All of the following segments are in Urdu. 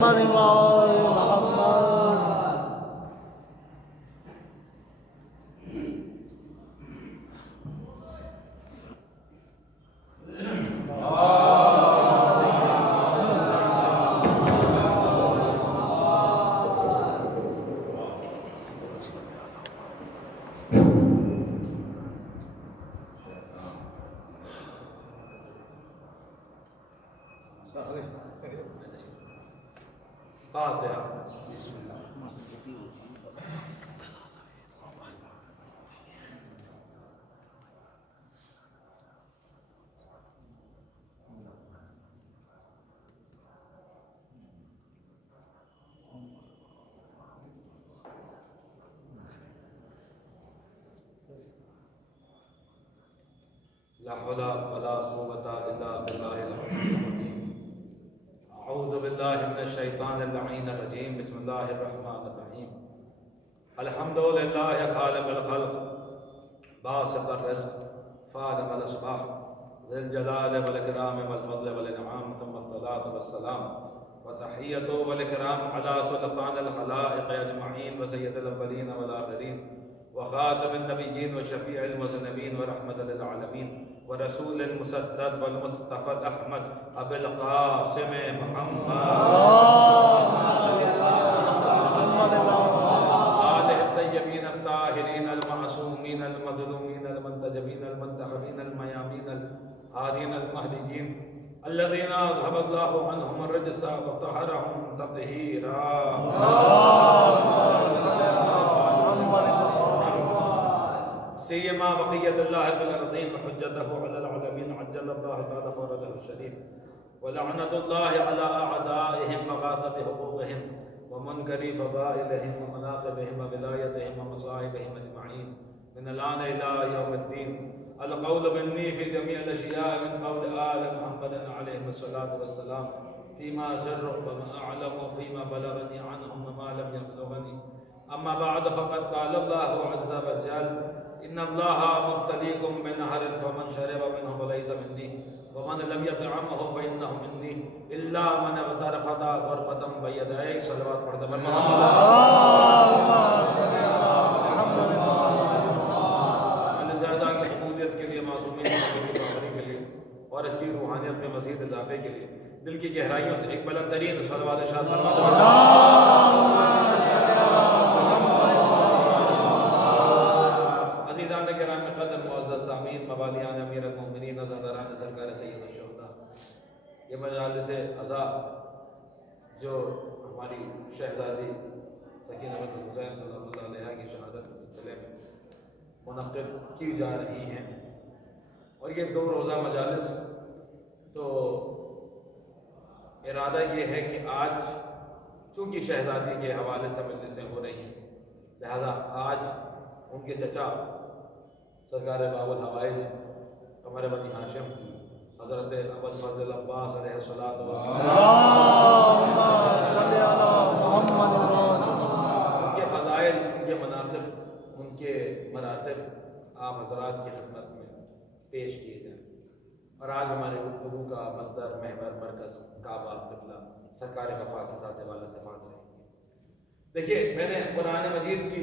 محمد فاتحہ بسم اللہ لا حول ولا قوة إلا بالله العلي العظيم أعوذ بالله من الشيطان اللعين الرجيم بسم الله الرحمن الرحيم الحمد لله خالق الخلق باسط الرزق فالق الأصباح ذي الجلال والإكرام والفضل والإنعام ثم الصلاة والسلام وتحية والإكرام على سلطان الخلائق أجمعين وسيد الأولين والآخرين وخاتم النبيين وشفيع المذنبين ورحمة للعالمين ورسول المسدد والمصطفى الأحمد أبي القاسم محمد آله الطيبين الطاهرين المعصومين المظلومين المنتجبين المنتخبين الميامين الهادين المهديين الذين أذهب الله عنهم الرجس وطهرهم تطهيرا سيما بقية الله في الأرضين وحجته على العالمين عجل الله تعالى فرجه الشريف ولعنة الله على أعدائهم وغاث بحقوقهم ومنكر فضائلهم ومناقبهم وولايتهم ومصائبهم أجمعين من الآن إلى يوم الدين القول مني في جميع الأشياء من قول آل محمد عليه الصلاة والسلام فيما سر وما أعلم وفيما بلغني عنهم وما لم يبلغني أما بعد فقد قال الله عز وجل إن الله مبتليكم بنهر فمن شرب منه فليس مني ومن لم يطعمه فإنه مني إلا من اغترف غرفة بيديه صلوات پڑھتے ہیں محمد شہزاد کی قبولیت کے لیے معصومین کی بہتری کے لیے اور اس کی روحانیت میں مزید اضافے کے لیے دل کی گہرائیوں سے ایک بلند ترین صلوات شاد فرماتے ہیں موالیان امیر المومنین نظران سرکار سید الشہداء یہ مجالس عزا جو ہماری شہزادی سکینہ بنت حسین صلی اللہ علیہ کی شہادت کے سلسلے میں منعقد کی جا رہی ہیں اور یہ 2 روزہ مجالس تو ارادہ یہ ہے کہ آج چونکہ شہزادی کے حوالے سے مجلسیں ہو رہی ہیں لہذا آج ان کے چچا سرکار باب الحوائج قمر بنی ہاشم حضرت ابو الفضل عباس علیہ الصلوۃ والسلام ان کے فضائل ان کے مناقب ان کے مراتب آپ حضرات کی خدمت میں پیش کیے جائیں اور آج ہمارے گفتگو کا مصدر محور مرکز کعبہ قبلہ سرکار وفا کے ذات والا سے بات رہی ہے. دیکھیے میں نے قرآن مجید کی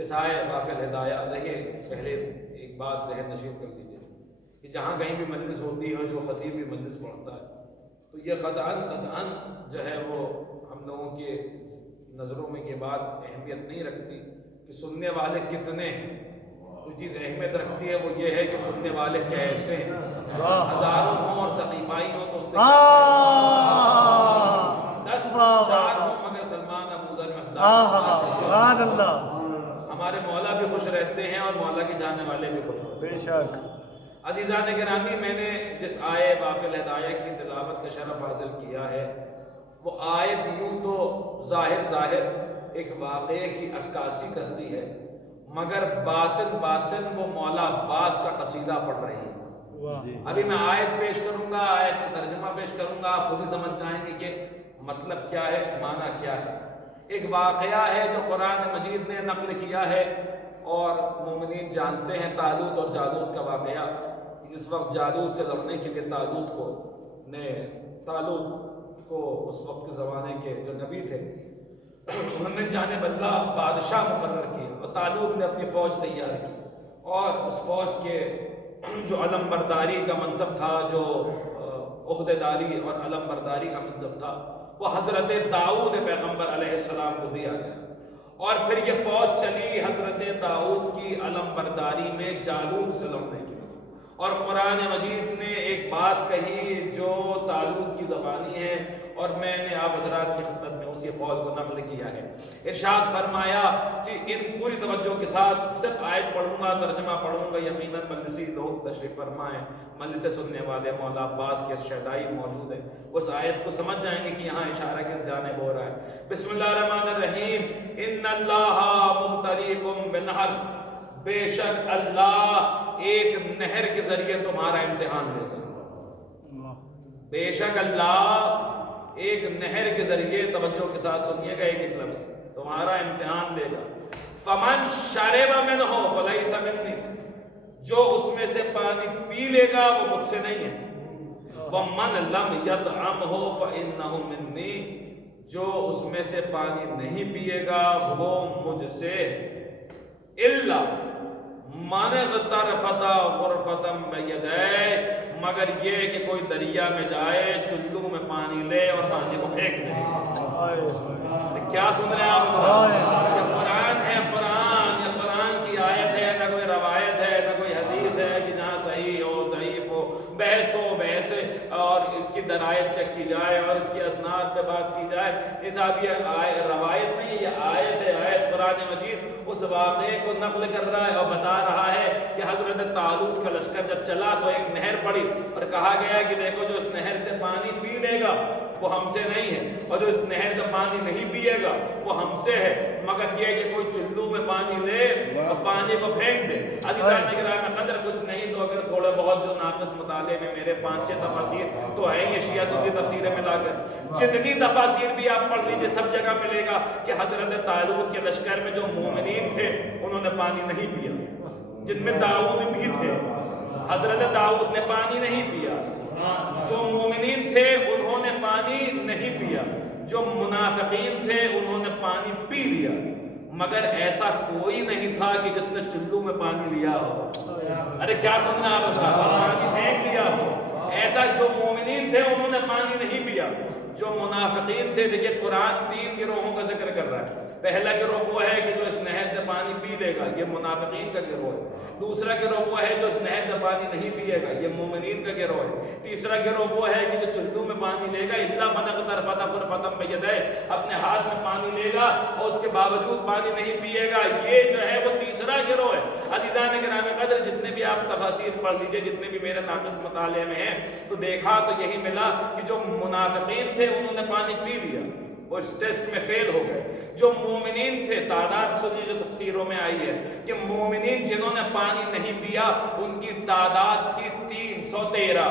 نسائے وافل ہدایہ دیکھیے پہلے ایک بات ذہن نشین کر لیجیے کہ جہاں کہیں بھی مجلس ہوتی ہے جو خطیب بھی مجلس پڑھتا ہے تو یہ قطعاً جو ہے وہ ہم لوگوں کے نظروں میں یہ بات اہمیت نہیں رکھتی کہ سننے والے کتنے ہیں. جو چیز اہمیت رکھتی ہے وہ یہ ہے کہ سننے والے کیسے ہیں. ہزاروں ہوں اور سقیفائی ہوں تو اس سے 10 4 ہوں مگر سلمان ابو ذر سبحان اللہ. ہمارے مولا بھی خوش رہتے ہیں اور مولا کے جاننے والے بھی خوش ہوتے ہیں. بے شک. عزیزان گرامی میں نے جس آیے وافل ہدایہ کی تلاوت کا شرف حاصل کیا ہے وہ آیت یوں تو ظاہر ایک واقعے کی عکاسی کرتی ہے مگر باطن وہ مولا عباس کا قصیدہ پڑھ رہی ہے. ابھی میں آیت پیش کروں گا آیت کا ترجمہ پیش کروں گا آپ خود ہی سمجھ جائیں گے کہ مطلب کیا ہے معنی کیا ہے. ایک واقعہ ہے جو قرآن مجید نے نقل کیا ہے اور مومنین جانتے ہیں طالوت اور جالوت کا واقعہ. جس وقت جالوت سے لڑنے کے لیے طالوت کو اس وقت کے زمانے کے جو نبی تھے انہوں نے جانب اللہ بادشاہ مقرر کیا اور طالوت نے اپنی فوج تیار کی اور اس فوج کے جو علم برداری کا منصب تھا، جو عہدے داری اور علم برداری کا منصب تھا، وہ حضرت داؤد پیغمبر علیہ السلام کو دیا گیا۔ اور پھر یہ فوج چلی حضرت داؤد کی علم برداری میں جالوت سے لڑنے کی، اور قرآن مجید نے ایک بات کہی جو طالوت کی زبانی ہے، اور میں نے آپ حضرات کی خدمت میں اسی قول کو نقل کیا ہے۔ ارشاد فرمایا کہ ان پوری توجہ کے ساتھ صرف آیت پڑھوں گا، ترجمہ پڑھوں گا، یقیناً مجلسی لوگ تشریف فرمائیں، مجلس سے سننے والے مولا عباس کے شہدائی موجود ہیں، اس آیت کو سمجھ جائیں گے کہ یہاں اشارہ کس جانب ہو رہا ہے۔ بسم اللہ الرحمن الرحیم، ان اللہ مبتلیکم بنہر، بے شک اللہ ایک نہر کے ذریعے تمہارا امتحان لے گا۔ بے شک اللہ ایک نہر کے ذریعے، توجہ کے ساتھ سنیے گا ایک لفظ، تمہارا امتحان لے گا۔ فمن شرب منہ فلیس منی، جو اس میں سے پانی پی لے گا وہ مجھ سے نہیں ہے۔ ومن لم یطعمہ فانہ منی، جو اس میں سے پانی نہیں پیے گا وہ مجھ سے۔ الا من اغترفت غرفۃ بیدیہ، مگر یہ کہ کوئی دریا میں جائے، چلو میں پانی لے اور پانی کو پھینک دے۔ کیا سن رہے ہیں آپ؟ یہ قرآن ہے، قرآن، یہ قرآن کی آیت ہے، نہ کوئی روایت ہے، نہ کوئی حدیث ہے کہ جہاں صحیح ہو ضعیف ہو، بحث ہو بحث، اور اس کی درایت چیک کی جائے اور اس کی اسناد پہ بات کی جائے۔ یہ صاحب یہ روایت نہیں، یہ آیت ہے، آیت قرآن مجید اس واقعے کو نقل کر رہا ہے اور بتا رہا ہے کہ حضرت طالوت کا لشکر جب چلا تو ایک نہر پڑی اور کہا گیا کہ دیکھو جو اس نہر سے پانی پی لے گا وہ ہم سے نہیں ہے، اور جو اس نہر سے پانی نہیں پیے گا وہ ہم سے ہے، مگر یہ کہ کوئی چلو میں پانی لے اور پانی کو پھینک دے۔ عزیزان کرام قدر کچھ نہیں تو اگر تھوڑے بہت جو ناقص مطالعے میں میرے 5-6 تفاسیر تو ہیں، یہ شیعہ سنی تفسیریں ملا کر جتنی تفاسیر بھی آپ پڑھ لیجیے سب جگہ ملے گا کہ حضرت طالوت کے لشکر میں جو مومنین تھے انہوں نے پانی نہیں پیا، جن میں داؤد بھی تھے، حضرت داؤد نے پانی نہیں پیا، جو مومنین تھے انہوں نے پانی نہیں پیا، جو منافقین تھے انہوں نے پانی پی لیا، مگر ایسا کوئی نہیں تھا کہ جس نے چلو میں پانی لیا ہو۔ ارے کیا سننا آپ اس کا، پانی پھینک دیا ہو، ایسا جو مومنین تھے انہوں نے پانی نہیں پیا۔ جو منافقین تھے، دیکھیں قرآن 3 گروہوں کا ذکر کر رہا ہے۔ پہلا گروہ وہ ہے کہ جو اس نہر سے پانی پی لے گا، یہ منافقین کا گروہ ہے۔ دوسرا گروہ وہ ہے جو اس نہر سے پانی نہیں پیے گا، یہ مومنین کا گروہ ہے۔ تیسرا گروہ وہ ہے کہ جو چلو میں پانی لے گا، الا من اغترفت غرفۃ بیدیہ، اپنے ہاتھ میں پانی لے گا اور اس کے باوجود پانی نہیں پیے گا، یہ جو ہے وہ تیسرا گروہ ہے۔ عزیزان کرام قدر جتنے بھی آپ تفاسیر پڑھ لیجئے، جتنے بھی میرے ناقص مطالعے میں ہیں، تو دیکھا تو یہی ملا کہ جو منافقین تھے انہوں نے پانی پی لیا، وہ اس ٹیسٹ میں فیل ہو گئے۔ جو مومنین تھے، تعداد سنی جو تفسیروں میں آئی ہے کہ مومنین جنہوں نے پانی نہیں پیا ان کی تعداد تھی 313۔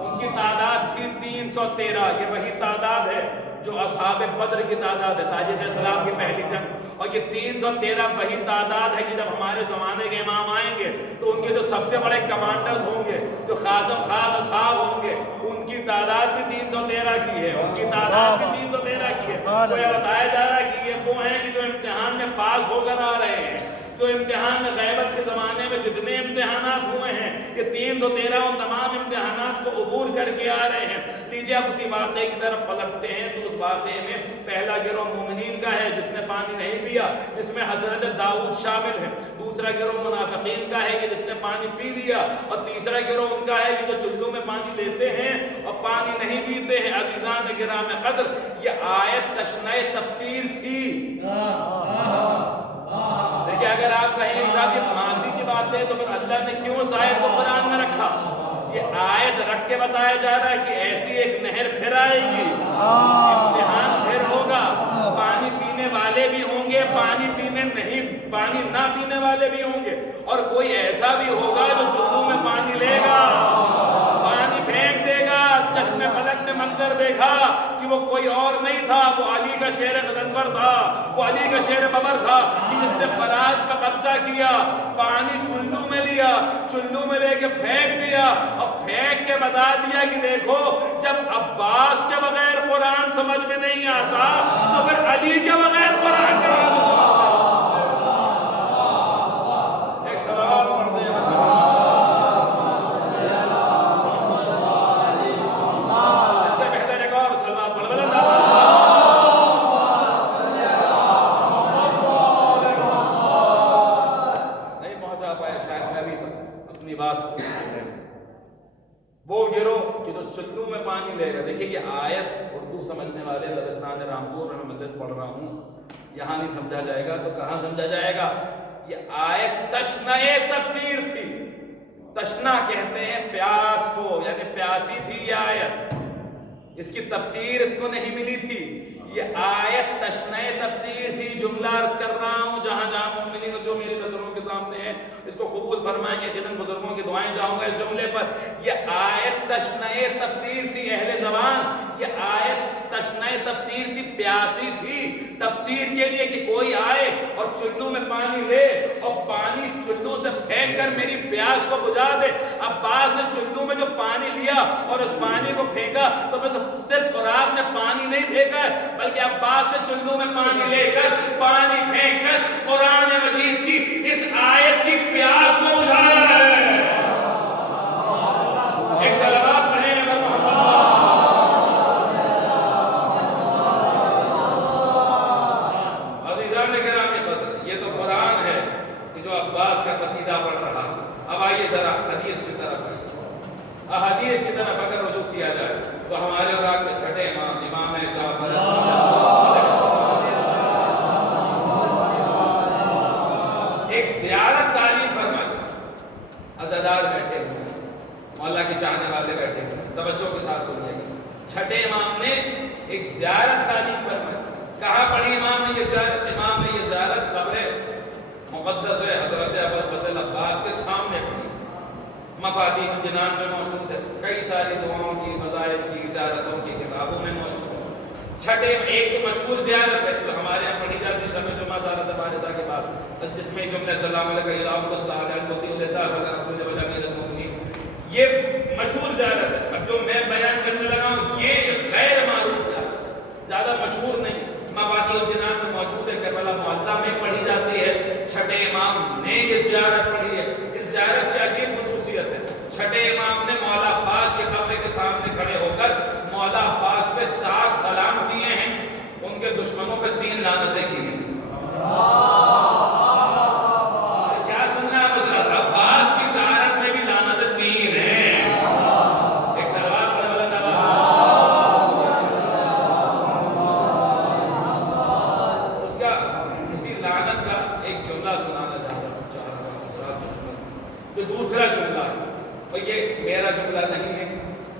ان کی تعداد تھی 313۔ یہ وہی تعداد ہے جو اصحاب بدر کی تعداد ہے، تاجر اسلام کی پہلی جنگ، اور یہ 313 وہی تعداد ہے کہ جب ہمارے زمانے کے امام آئیں گے تو ان کے جو سب سے بڑے کمانڈرز ہوں گے، جو خاص اصحاب ہوں گے، ان کی تعداد بھی 313 کی ہے، ان کی تعداد بھی 313 کی ہے۔ تو یہ بتایا جا رہا ہے کہ یہ وہ ہیں کہ جو امتحان میں پاس ہو کر آ رہے ہیں، جو امتحان میں غیبت کے زمانے میں جتنے امتحانات ہوئے ہیں، یہ 313 ان تمام امتحانات کو عبور کر کے آ رہے ہیں۔ لیجیے اب اسی واقعے کی طرف پلٹتے ہیں تو اس واقعے میں پہلا گروہ مومنین کا ہے جس نے پانی نہیں پیا، جس میں حضرت داؤد شامل ہے۔ دوسرا گروہ منافقین کا ہے کہ جس نے پانی پی لیا، اور تیسرا گروہ ان کا ہے کہ جو چلو میں پانی لیتے ہیں اور پانی نہیں پیتے ہیں۔ عزیزان کرام قدر یہ آیت تشنع تفسیر تھی۔ دیکھیں اگر آپ کہیں صاحب یہ ماضی کی بات ہے تو پھر اللہ نے کیوں اس آیت کو قرآن میں رکھا؟ یہ آیت رکھ کے بتایا جا رہا ہے کہ ایسی ایک نہر پھر آئے گی، امتحان پھر ہوگا، پانی پینے والے بھی ہوں گے، پانی نہ پینے والے بھی ہوں گے، اور کوئی ایسا بھی ہوگا جو چلو میں پانی لے گا، پانی پھینک دے گا، چشمے فلک میں منظر دیکھا کہ وہ کوئی اور نہیں تھا، وہ علی کا شیر غضنفر تھا، وہ علی کا شیر ببر تھا کہ جس نے فرات پر قبضہ کیا، پانی چلو میں لیا، چلو میں لے کے پھینک دیا اور پھینک کے بتا دیا کہ دیکھو جب عباس کے بغیر قرآن سمجھ میں نہیں آتا تو پھر علی کے بغیر قرآن کا ایک سلام پڑھ دیں اس سے بہتر ایک اور سلام پڑھ دیں نہیں پہنچا پائے شاید میں ابھی تک اپنی بات کو وہ گروہ کہ جو چلو میں پانی لے گا. دیکھیں یہ آیت اردو سمجھنے والے لبستان رامپور میں مجلس پڑھ رہا ہوں، یہاں نہیں سمجھا جائے گا تو کہاں سمجھا جائے گا؟ یہ آیت تشنہ تفسیر تھی. تشنہ کہتے ہیں پیاس کو، یعنی پیاسی تھی یہ آیت، اس کی تفسیر اس کو نہیں ملی تھی. یہ آیت تشنہ تفسیر تھی. جملہ عرض کر رہا ہوں جہاں جہاں مومنین جو میری نظروں کے سامنے ہیں اس کو قبول فرمائیں گے، جن بزرگوں کی دعائیں جاؤں گا اس جملے پر. یہ آیت تشنہ تفسیر تھی اہل زبان، یہ آیت تشنہ تفسیر تھی، پیاسی تھی تفسیر کے لیے کہ کوئی آئے اور چلو میں پانی لے اور پانی چلو سے پھینک کر میری پیاس کو بجھا دے. عباس نے چلو میں جو پانی لیا اور اس پانی کو پھینکا تو بس صرف فرات میں پانی نہیں پھینکا ہے بلکہ عباس نے چلو میں پانی لے کر پانی پھینک کر قرآن مجید کی اس آیت کی پیاس کو بجھایا ہے. ایک صلوات پڑھیں اگر محمد عزیزان کرام قدر. یہ تو قرآن ہے کہ جو عباس کا قصیدہ پڑھ رہا. اب آئیے ذرا حدیث کی طرف آئیے. حدیث کی طرف اگر رجوع کیا جائے تو ہمارے اور آپ کے چھٹے امام امام جعفر ایک زیارت تعلیم فرمائی. عزادار بیٹھے ہوئے، مولا کے چاہنے والے بیٹھے ہوئے، توجہ کے ساتھ سنیے گا. چھٹے امام نے ایک زیارت تعلیم فرمائی. کہاں پڑھی امام نے یہ زیارت؟ امام نے یہ زیارت قبر مقدس حضرت ابوالفضل عباس کے سامنے پڑھی. مفاتیح الجنان میں موجود ہے، کئی ساری دعاؤں کی، مذاہب کی، زیارتوں کی کتابوں میں موجود ہے. چھٹے ایک تو مشہور زیارت ہے جو ہمارے یہاں پڑھی جاتی ہے شب جمعہ زیارت بارزہ کے بعد، جس میں جملے سلام علیکہ یا رب الصالحین مطیع الہدیٰ رسول و امیر المؤمنین. یہ مشہور زیارت ہے. اور جو میں بیان کرنے لگا ہوں یہ غیر معروف زیارت ہے، زیادہ مشہور نہیں. مفاتیح الجنان میں موجود ہے، کربلا معلیٰ میں پڑھی جاتی ہے. چھٹے امام نے یہ زیارت پڑھی ہے. اس زیارت کی عجیب خصوصیت ہے. چھٹے امام نے مولا عباس کے قبر کے سامنے کھڑے ہو کر مولا عباس پہ 7 سلام دیے ہیں، ان کے دشمنوں پہ 3 لعنتیں کی ہیں. کیا سننا ہے حضرت؟ عباس کی زیارت میں بھی لعنتیں 3 ہیں. ایک سوال پڑھنے والا اس کا اسی لعنت کا ایک جملہ سنانا چاہ رہا ہوں. جو دوسرا جملہ ہے اور یہ میرا جملہ نہیں ہے،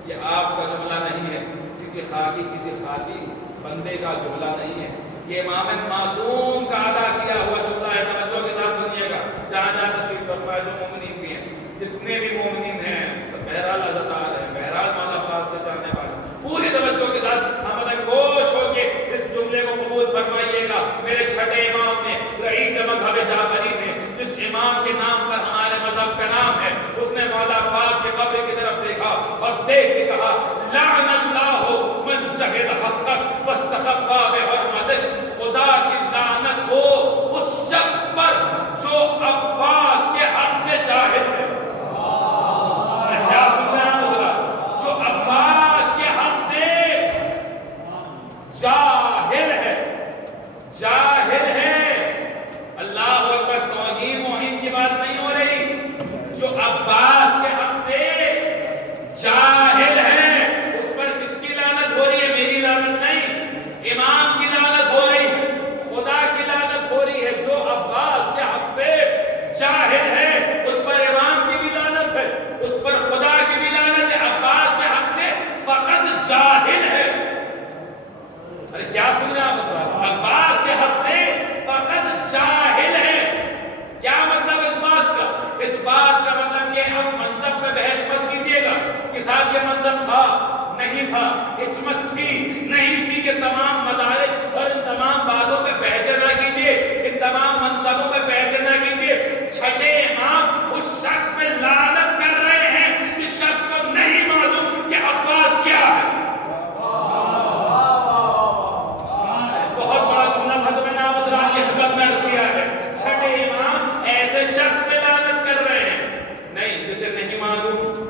یہ آپ کا جملہ نہیں ہے، کسی خاکی کسی خاطی بندے کا جملہ نہیں ہے. یہ امام معصوم کا ادا کیا ہوا جملہ ہے. توجہ کے ساتھ سنیے گا. جہاں جہاں تشریف فرمائے جو مومنین بھی ہیں، جتنے بھی مومنین ہیں، بہرحال عزادار ہیں، بہرحال مولا عباس کے چاہنے والے، پوری توجہ کے ساتھ ہمارا گوش ہو کے اس جملے کو قبول فرمائیے گا. میرے چھٹے امام نے، رئیس مذہب جعفری نے، جس امام کے نام پر ہمارے مذہب کا نام ہے، اس نے مولا عباس کے قبر کی طرف دیکھا اور دیکھ کے کہا لعن اللہ من جہل حقک واستخفا بحرمتک. خدا کی لعنت ہو اس شخص پر جو عباس کے حق سے جاہل ہے. کیا سن رہے ہیں حضرات؟ جو عباس کے حق سے جاہل ہے، جاہل ہے. اللہ اکبر. توہین موہین کی بات نہیں ہو رہی. جو عباس کے حق سے جاہل ہے اس پر کس کی لعنت ہو رہی ہے؟ میری لعنت نہیں، امام کی لعنت ہو رہی ہے، خدا کی لعنت ہو رہی ہے. جو عباس کے حق سے جاہل ہے اس پر امام کی بھی لعنت ہے، اس پر خدا کی بھی لعنت ہے. عباس کے حق سے فقط جاہل ہے. ارے کیا سن رہے ہیں آپ؟ عباس کے حق سے فقط جاہل ہے. کیا مطلب اس بات کا؟ اس بات کا مطلب یہ ہم منصب پہ بحث مت کیجیے گا کہ صاحب یہ منصب تھا، نہیں تھا، عصمت تھی نہیں تھی کہ تمام مدارک اور ان تمام باتوں پہ بحث نہ کیجیے، ان تمام منصبوں پہ بحث نہ کیجیے۔ چھٹے امام اس شخص پہ لعنت کر رہے ہیں جس شخص کو نہیں معلوم کہ عباس کیا ہے۔ بہت بڑا جملہ تھا جو میں نے آپ حضرات کی خدمت میں عرض کیا ہے۔ چھٹے امام ایسے شخص پہ لعنت کر رہے ہیں نہیں جسے نہیں معلوم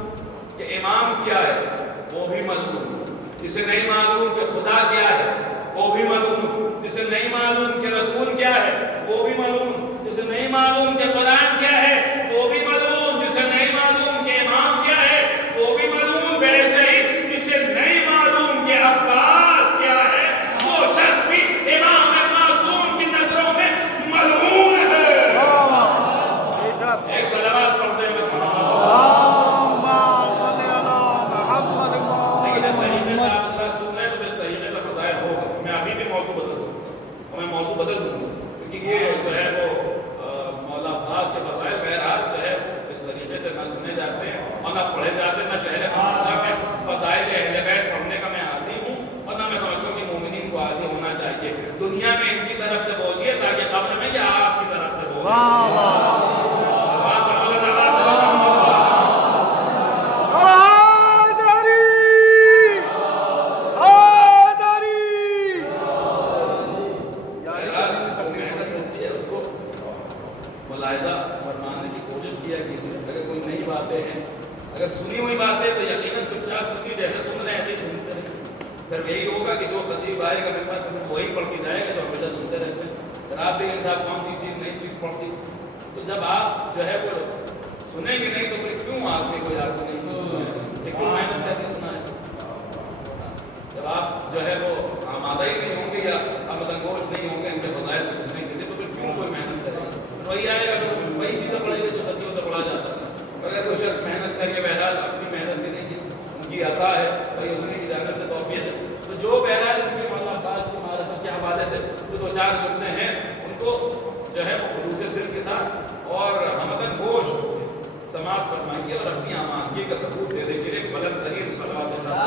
کہ امام کیا ہے وہ بھی معلوم، جسے نہیں معلوم کہ خدا کیا ہے وہ بھی معلوم، جسے نہیں معلوم کہ رسول کیا ہے وہ بھی معلوم، جسے نہیں معلوم کہ قرآن کیا ہے وہ بھی معلوم، جسے نہیں معلوم کہ امام کیا ہے وہ بھی معلوم۔ ویسے ہی جسے نہیں معلوم کہ عباس کیا ہے وہ شخص بھی امام معصوم کی نظروں میں ملعون ہے۔ ایک صلوات پڑھتے ہیں موضوع بدل دوں گا کیونکہ یہ جو ہے وہ مولا عباس کے فضائل بہرحال جو ہے اس طریقے سے نہ سنے جاتے ہیں اور نہ پڑھے جاتے ہیں، نہ شہر خاموشہ میں فضائل اہل بیت پڑھنے کا میں عادی ہوں اور نہ میں سمجھتا ہوں کہ مومنین کو عادی ہونا چاہیے۔ دنیا میں ان کی طرف سے بولیے تاکہ قبر میں یا آپ کی طرف سے بولیے۔ ملاحظہ فرمانے کی کوشش کیا کیجیے، اگر کوئی نئی باتیں ہیں، اگر سنی ہوئی باتیں تو یقیناً چپ چاپ سنی جیسے سن رہے ہیں ایسے ہی سنتے رہیں۔ پھر یہی ہوگا کہ جو خطیب آئے گا میرے پاس وہی پڑھ کے جائے گا تو ہمیشہ سنتے رہتے ہیں۔ پھر آپ دیکھیں صاحب کون سی چیز نئی چیز پڑھتی، تو جب آپ جو ہے وہ سنیں گے نہیں تو پھر کیوں آدمی کوئی آپ کو نہیں سنائے، کیوں محنت کر کے سنائے؟ جب آپ جو ہے وہ آمادہ ہی نہیں ہوں گے یا آمدنگوش نہیں ہوں گے ان کے فضائل کو سننے کے لیے تو پھر کیوں کوئی محنت کرے گا؟ وہی آئے گا تو وہی چیزیں پڑھے گی جو صدیوں سے پڑھا جاتا ہے۔ اگر کوئی شخص محنت کر کے بہرحال اپنی محنت بھی نہیں کی، ان کی عطا ہے بھائی انہیں کی جانب سے توفیق ہے، تو جو بہرحال ان کے مولا عباس کی معرفت کے حوالے سے جو دو چار جملے ہیں ان کو جو ہے وہ خلوص دل کے ساتھ اور ہمدن گوش سماعت فرمائیے اور اپنی آمادگی کا ثبوت دے دے کے لیے بلند ترین صلوات کے ساتھ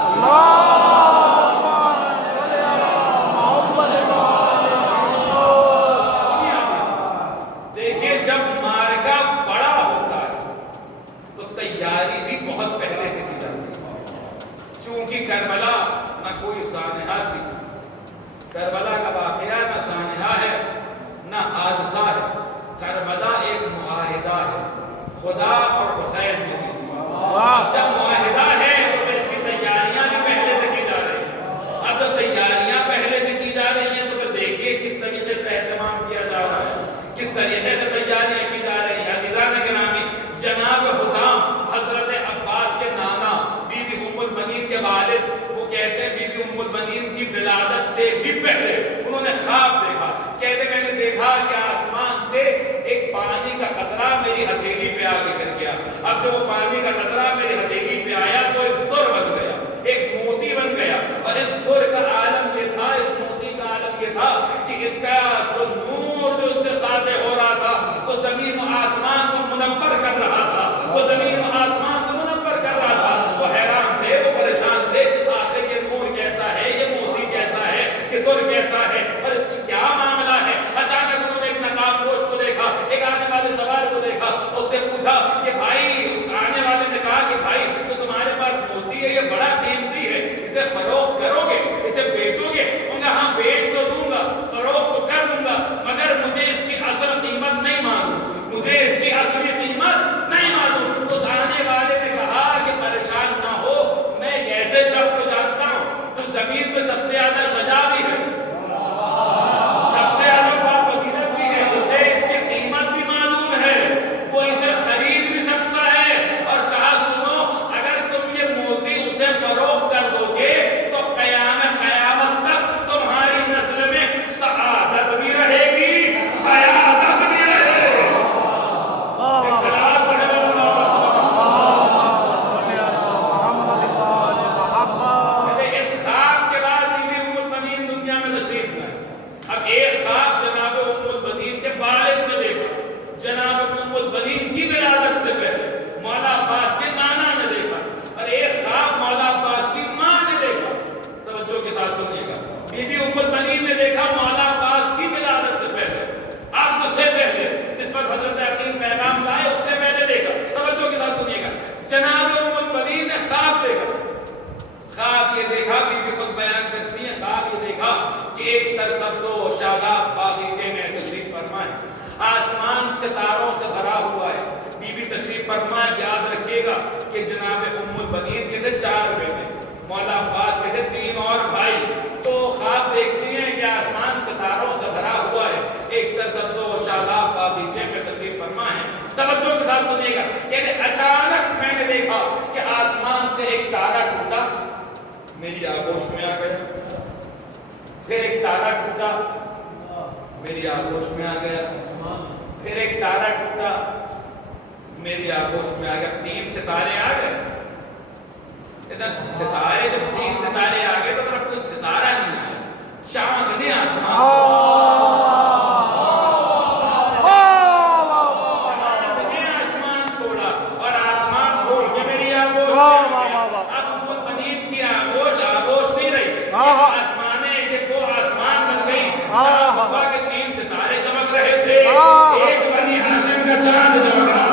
کربلا نہ کوئی سانحہ تھی، کربلا کا واقعہ نہ سانحہ ہے نہ حادثہ ہے، کربلا ایک معاہدہ ہے خدا اور حسین کے بیچ میں۔ اب جب معاہدہ ہے تو پھر اس کی تیاریاں بھی پہلے سے کی جا رہی ہیں، اب جب تیاریاں پہلے سے کی جا رہی ہیں تو پھر دیکھیے کس طریقے سے اہتمام کیا جا رہا ہے، کس طریقے سے تیاریاں کی جا رہی ہیں۔ عزیزان گرامی، جناب حسام حضرت عباس کے نانا بی بی ام المنین کے والد وہ کہتے ہیں بی بی ام المنین کی ولادت سے بھی پہلے انہوں نے خواب دیکھا، کہتے میں نے دیکھا کہ آسمان سے ایک پانی کا قطرہ میری ہتھیلی پہ آ کے گر گیا، اب جو وہ پانی کا قطرہ میری ہتھیلی پہ آیا تو ایک در بن گیا، ایک موتی بن گیا، اور اس در کا عالم یہ تھا، اس موتی کا عالم یہ تھا کہ اس کا جو نور جو اس سے ساطع ہو رہا تھا وہ زمین و آسمان کو منور کر رہا تھا، وہ زمین و آسمان کو منور کر رہا تھا۔ وہ حیران تھے، وہ پریشان تھے، آخر یہ نور کیسا ہے، یہ موتی کیسا ہے، یہ در کیسا ہے اور اس کی کیا معاملہ ہے۔ اچانک انہوں نے ایک نقاب پوش کو دیکھا، ایک آنے والے سوار کو دیکھا، اس سے پوچھا کہ بھائی، اس آنے والے نے کہا کہ بھائی جو تمہارے پاس موتی ہے یہ بڑا قیمتی ہے، اسے فروخت کرو گے، اسے بیچو گے؟ انہوں نے ہاں بیچ تو دوں گا، فروخت تو کر دوں گا، مگر مجھے اس کی اصل قیمت نہیں معلوم، مجھے اس کی اصلی قیمت نہیں معلوم۔ اس آنے والے نے کہا کہ پریشان نہ ہو، میں ایسے شخص کو جانتا ہوں جو زمین پہ سب سے زیادہ شجاع بھی ہے، یہ دیکھا کہ خود بیان کرتی ہیں، خواب یہ دیکھا کہ ایک سرسبز و شاداب باغیچے میں تشریف فرما ہے، آسمان ستاروں سے بھرا ہوا ہے۔ بی بی تشریف فرما ہے، یاد رکھیے گا کہ جناب ام البنین کے تھے 4 بیٹے، مولا عباس کے تھے 3 اور بھائی۔ تو خواب دیکھتی ہیں کہ آسمان ستاروں سے بھرا ہوا ہے، ایک سرسبز و شاداب باغیچے میں تشریف فرما ہے۔ توجہ کے ساتھ سنیے گا، یعنی اچانک میں نے دیکھا کہ آسمان سے ایک تارا ٹوٹا، میری آغوش میں آ گیا، پھر ایک تارا ٹوٹا، میری آغوش میں آ گیا، پھر ایک تارا ٹوٹا، میری آغوش میں آ گیا، 3 ستارے آ گئے۔ ستارے جب 3 ستارے آ گئے تو میرا کوئی ستارہ نہیں آیا، چاند نے آسمان چھوڑا اور آسمان چھوڑ کے میری آغوش میں آ گیا۔ اب وہ بنید کی آغوش نہیں رہی، وہ آسمان بن گئی جہاں کے 3 ستارے چمک رہے تھے، ایک بنی ہاشم کا چاند چمک رہا،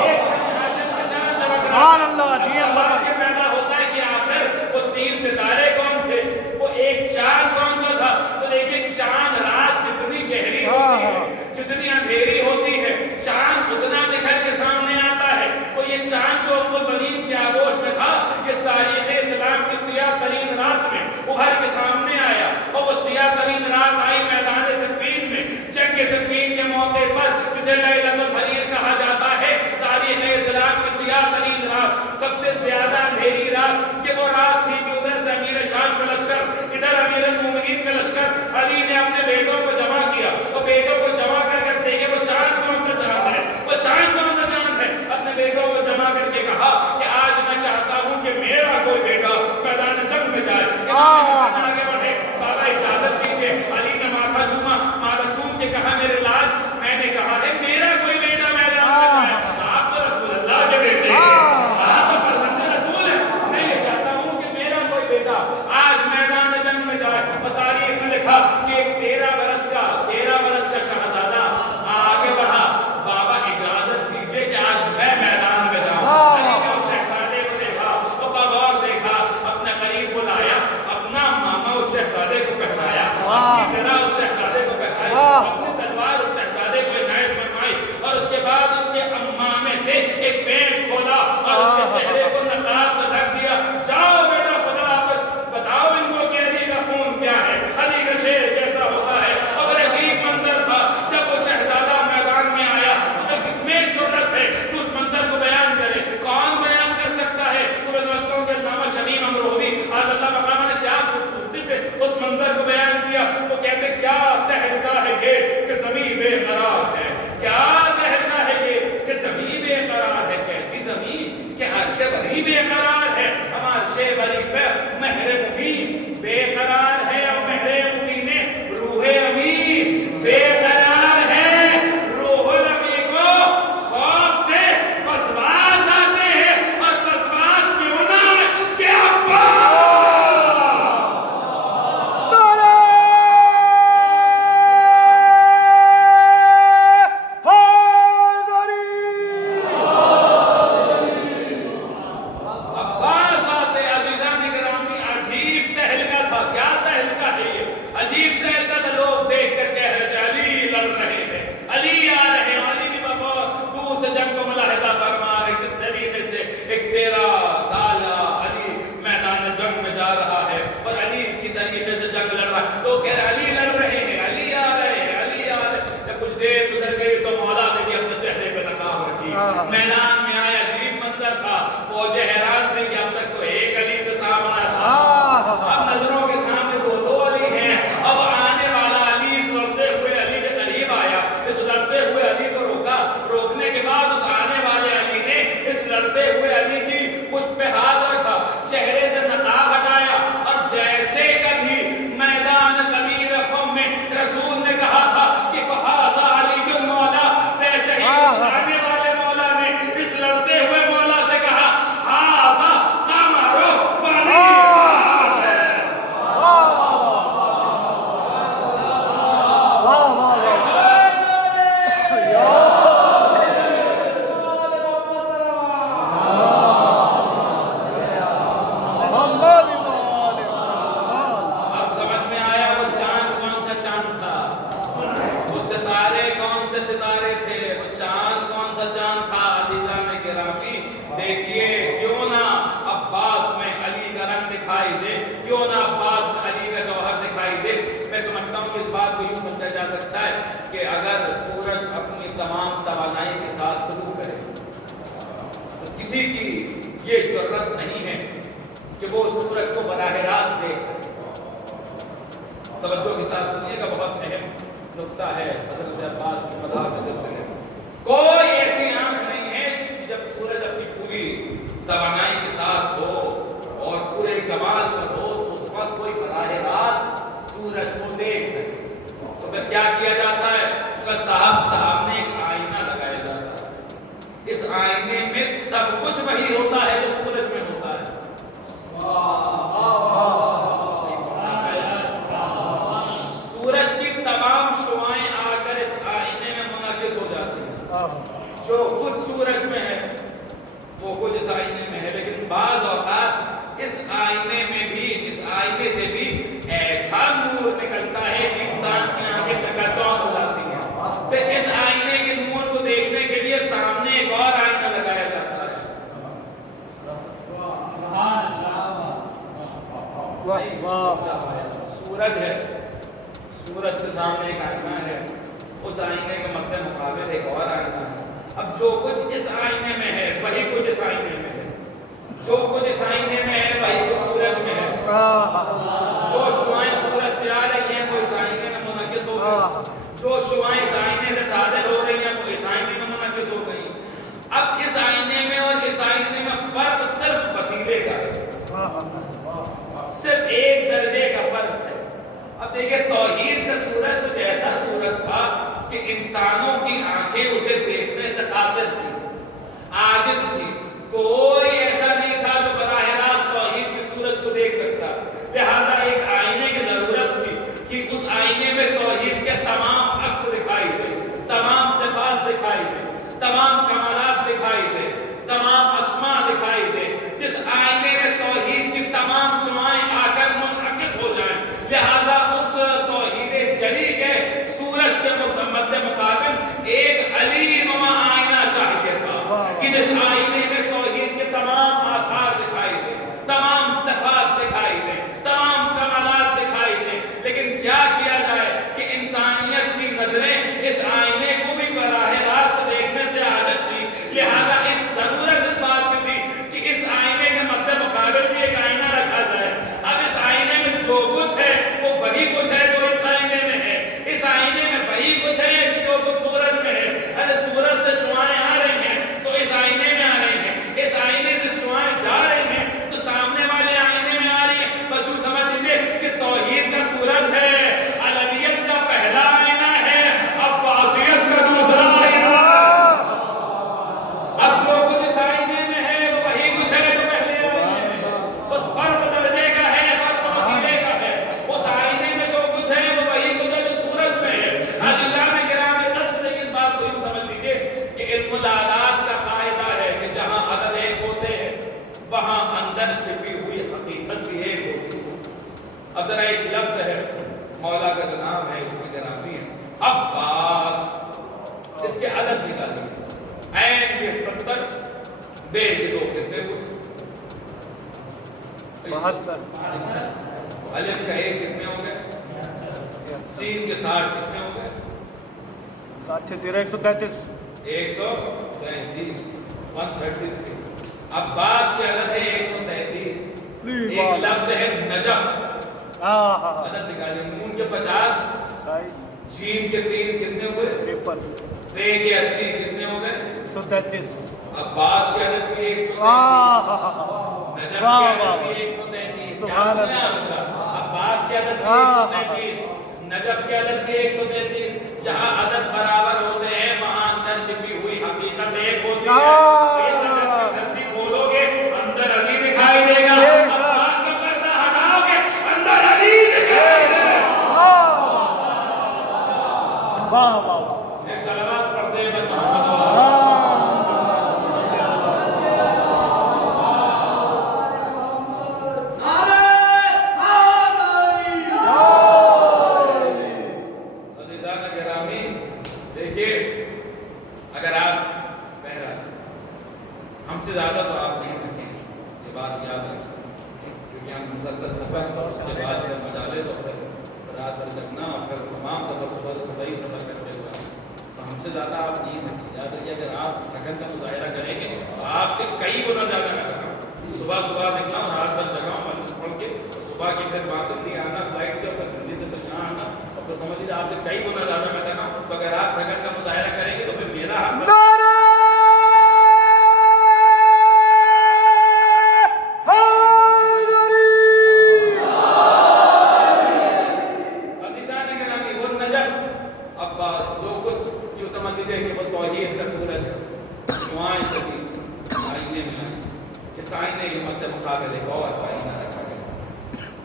ایک بنی ہاشم کا چاند چمک رہا۔ سوال یہ پیدا ہوتا ہے کہ آخر وہ 3 ستارے کون تھے، وہ ایک چاند کون سا تھا؟ تو لیکن چاند رات جتنی گہری ہوتی ہے، جتنی اندھیری ہوتی ہے، چاند اتنا نکھر کے سامنے آتا ہے۔ تو یہ چاند جو ام البنین کے آغوش میں تھا، یہ تاریخ اسلام کی سیاہ ترین رات میں ابھر کے سامنے آیا، اور وہ سیاہ ترین رات آئی میدان صفین میں، جنگ صفین کے موقع پر، جسے لیلۃ الحریر کہا جاتا ہے، تاریخ اسلام کی سیاہ ترین رات، سب سے زیادہ اندھیری رات، کہ وہ رات تھی کہ ادھر سے امیر شام کا لشکر، ادھر امیر المومنین کا لشکر، علی نے اپنے بیٹوں کو جمع کیا، اور بیٹوں کو جمع کر کے دیکھے وہ چاند کون سا چاند ہے، وہ چاند کون سا چاند ہے، اپنے بیٹوں کو جمع کر کے کہا کہ آج میں چاہتا ہوں کہ میرا کوئی بیٹا میدان جنگ میں جائے۔ آگے بڑھے، بابا اجازت دیجیے، علی نے ماتھا چوما، ماتھا چوم کے کہا میرے لال، میں نے کہا ہے میرا کوئی بیٹا میدان میں جائے، آپ تو رسول اللہ کے بیٹے ہیں، آپ تو فرزند رسول ہیں، میں یہ چاہتا ہوں کہ میرا کوئی بیٹا آج میدان جنگ میں جائے۔ اور تاریخ میں لکھا کہ ایک 13 برس کا شہزادہ آگے بڑھا، بابا اجازت دیجیے کہ آج میں میدان میں جاؤں۔ علی نے اس شہزادے کو دیکھا، اور بغور دیکھا، کیوں نہ عباس میں علی کا جوہر دکھائی دے. میں سمجھتا ہوں کہ اس بات کو یوں سمجھا جا سکتا ہے کہ اگر سورج اپنی تمام توانائی کے ساتھ طلوع کرے تو کسی کی یہ جرت نہیں ہے کہ وہ سورج کو براہ راست دیکھ سکے. توجہ کے ساتھ سنیے گا، بہت اہم نقطہ ہے حضرت عباس کی مداح کے سلسلے میں. کوئی ایسی آنکھ نہیں ہے کہ جب سورج اپنی پوری توانائی کے ساتھ ہو اور پورے کمال پر ہو تو اس وقت کوئی براہ راست سورج کو دیکھ سکے. تو پھر کیا کیا جاتا ہے کہ صاحب سامنے ایک آئینہ لگایا جاتا ہے. اس آئینے میں سب کچھ وہی ہوتا ہے جو سورج میں ہوتا ہے. سورج کی تمام شعائیں آ کر اس آئینے میں منعکس ہو جاتی ہیں. جو کچھ سورج میں ہے وہ کچھ اس آئینے میں ہے. لیکن بعض اوقات اس آئینے میں بھی، اس آئینے سے بھی ایسا نور نکلتا ہے کہ انسان کی آنکھیں چکا چوندھ ہو جاتی ہیں. پھر اس آئینے کے نور کو دیکھنے کے لیے سامنے ایک اور آئینہ لگایا جاتا ہے. سورج ہے، سورج کے سامنے ایک آئینہ ہے، اس آئینے کے مد مقابل ایک اور آئینہ ہے. اب جو کچھ اس آئینے میں ہے وہی کچھ اس آئینے میں ہے. جو کچھ اس آئینے میں ہے وہی کچھ سورج میں ہے. جو شعائیں سورج سے آ رہی ہیں وہ اس آئینے میں منعکس ہو گئی. جو شعائیں اس آئینے سے صادر ہو رہی ہیں وہ اس آئینے میں منعکس ہو گئی. اب اس آئینے میں اور اس آئینے میں فرق صرف وسیلے کا ہے، صرف ایک درجے کا فرق ہے. اب دیکھیں توحید کا سورج کچھ ایسا سورج تھا کہ انسانوں کی آنکھیں اسے دیکھنے سے قاصر تھی، عاجز تھی. کوئی ایسا نہیں تھا جو براہ راست توحید کے سورج کو دیکھ سکتا. لہذا ایک آئینے کی ضرورت تھی کہ اس آئینے میں توحید کے تمام عکس دکھائی دے، تمام صفات دکھائی دے، تمام کمالات دکھائی دے، تمام اسماء دکھائی دے. جس آئینے میں توحید کی تمام شعائیں آ کر منعکس ہو جائیں. لہذا اس توحید جلی کے سورج کے مد مقابل ایک علی نما آئینہ چاہیے تھا کہ جس آئینے میں توحید کے تمام آثار دکھائی دے، تمام صفات دکھائی دے، تمام کمالات دکھائی دے. لیکن کیا کیا جائے کہ انسانیت کی نظریں اس آئینے کو بھی براہ راست دیکھنے سے عاجز تھی. لہذا اس ضرورت اس بات کی تھی کہ اس آئینے کے مد مقابل بھی ایک آئینہ رکھا جائے. اب اس آئینے میں جو کچھ ہے وہ وہی کچھ ہے جو اس آئینے میں ہے. اس آئینے میں وہی کچھ ہے کہ جو کچھ سورج میں ہے. اگر سورج سے شعائیں آ رہی ہیں تو اس آئینے میں آ رہی ہیں، اس آئینے سے شعائیں جا رہی ہیں تو سامنے والے آئینے میں آ رہی ہیں. بس یوں سمجھ لیجیے کہ توحید کا سورج ہے، علویت کا پہلا آئینہ ہے، عباسیت کا دوسرا آئینہ. اب جو کچھ اس آئینے میں ہے وہ وہی کچھ ہے جو پہلے آئینے میں ہے. بس فرق درجے کا ہے، فرق وسیلے کا ہے. اس آئینے میں جو کچھ ہے وہ وہی کچھ ہے جو سورج میں ہے. عزیزان گرامی قدر اس بات کو یوں سمجھ لیجیے کہ علم العداد کا قاعدہ ہے کہ جہاں عدد ایک ہوتے ہیں وہاں اندر چھپی ہوئی حقیقت بھی ایک ہوتی ہے. اب ذرا ایک لفظ ہے مولا کا جو نام ہے اس میں گرامی ہے عباس، اس کے عدد نکالیے. عین کے 70، بے کے 2 کتنے ہوئے؟ 72. الف کا 1 کتنے ہو گئے؟ سین کے 60 کتنے ہو گئے؟ 133. 133. 133. عباس کے عدد ہے 133. ایک لفظ ہے نجف، عدد نکالیے. نون کے 50، جیم کے 3 کتنے ہوئے؟ 53. تے کے 80 کتنے ہو گئے؟ 133. عباس کے عدد بھی 133. نجف کے عدد بھی 133. سبحان اللہ. عباس کے عدد بھی 133، نجف کے عدد بھی 133. جہاں عدد برابر ہوتے ہیں وہاں اندر چھپی ہوئی حقیقت ایک ہوتی ہے. جلدی کھولو گے اندر علی دکھائی دے گا، عباس کا پردہ ہٹاؤ گے اندر علی دکھائی دے گا. واہ واہ. ایک صلوات پڑھتے ہیں محمد. مسلسل سفر اور اس کے بعد پھر مجالس اور پھر رات بھر جگنا اور پھر تمام سفر صبح سے صبح ہی سفر کرتے ہوئے تو ہم سے زیادہ آپ نیند ہے یاد رکھیے اگر آپ تھکن کا مظاہرہ کریں گے تو آپ سے کئی گنا زیادہ میں کروں صبح نکلا اور رات بھر جگہ مجلس پڑھ کے اور صبح کی پھر وہاں دلی آنا فلائٹ سے پھر دلی سے پھر یہاں آنا اور پھر سمجھ لیجیے آپ سے کئی گنا زیادہ میں کرنا تو اگر آپ تھکن کا مظاہرہ کریں گے تو پھر میرا حق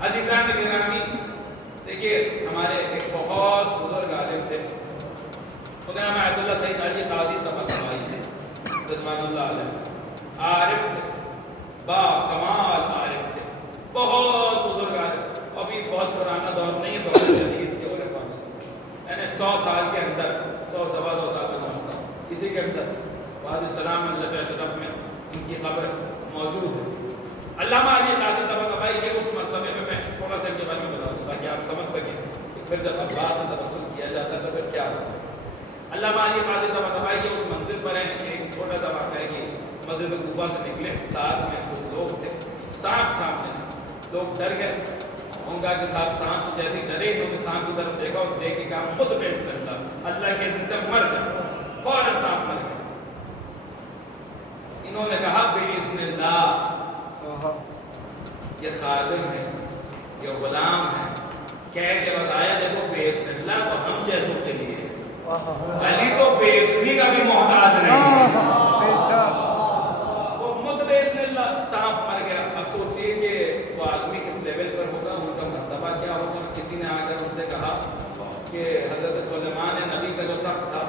عزیزان گرامی دیکھیے ہمارے ایک بہت بزرگ عالم تھے ان کا نام عبداللہ سعید علی قاضی طباطبائی تھے رضوان اللہ علیہ عارف تھے با کمال عارف تھے بہت بزرگ عالم ابھی بہت پرانا دور نہیں ہے دور جدید کے علماء یعنی 100 سال کے اندر 100 سوا 100 سال میں سمجھتا ہوں اسی کے اندر بعد السلام اللہ اشرف میں ان کی قبر موجود ہے علامہ علی قاضی طباطبائی کے اس مرتبے میں تھوڑا سا ان کے بارے میں بتا دوں تاکہ آپ سمجھ سکیں کہ پھر جب عباس سے تبسم کیا جاتا ہے تو پھر کیا ہوتا ہے علامہ علی قاضی طباطبائی کے اس منزل پر ہیں کہ ایک چھوٹا سا واقعہ ہے کہ مسجد کوفہ سے نکلے ساتھ میں کچھ لوگ تھے سانپ سامنے تھے لوگ ڈر گئے ان کا کہ صاحب سانپ سے جیسے ڈرے انہوں نے سانپ کی طرف دیکھا اور دیکھ کے کہا خود بیٹھ کر اللہ کے اذن سے مر گئے فوراً سانپ مر گئے انہوں نے کہا بِإِذْنِ اللَّهِ یہ خادم ہے یہ غلام ہے کہہ کے بتایا دیکھو بِإِذْنِ اللَّهِ تو ہم جیسوں کے لیے علی تو بےعزنی کا بھی محتاج نہیں وہ مد بِإِذْنِ اللَّهِ سانپ مر گیا اب سوچئے کہ وہ آدمی کس لیول پر ہوگا ان کا مرتبہ کیا ہوگا کسی نے آ کر ان سے کہا کہ حضرت سلیمان نبی کا جو تخت تھا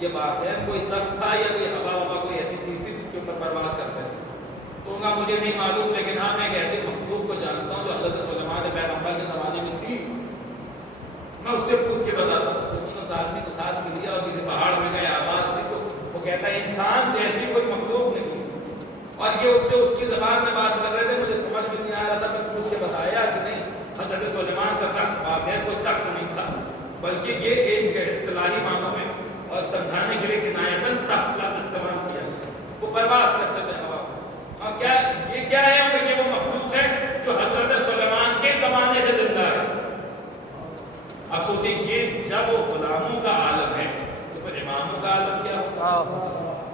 یہ بات ہے کوئی تخت تھا یا کوئی ہوا وبا کوئی ایسی چیز تھی جس کے اوپر پرواز کرتے تھے تو انہوں نے مجھے نہیں معلوم لیکن ہاں میں ایک ایسی مخلوق کو جانتا ہوں جو حضرت سلیمان پیغمبر کے زمانے میں تھی میں اس سے پوچھ کے بتاتا ہوں تو اس آدمی کو ساتھ میں لیا اور کسی پہاڑ میں گئے آواز دی تو وہ کہتا ہے انسان جیسی کوئی مخلوق نہیں اور یہ اس سے اس کی زبان میں بات کر رہے تھے مجھے سمجھ میں نہیں آ رہا تھا میں پوچھ کے بتایا کہ نہیں حضرت سلیمان کا تخت واقعہ کوئی تخت نہیں تھا بلکہ یہ ایک اصطلاحی معنوں میں اور سمجھانے کے لیے کنایتاً تخت لفظ استعمال کیا وہ پرواز کرتے تھے ہوا اور کیا یہ کیا ہے کہ یہ وہ مخلوق ہے جو حضرت سلیمان کے زمانے سے زندہ ہے اب سوچیں یہ جب وہ غلاموں کا عالم ہے تو پھر اماموں کا عالم کیا ہوتا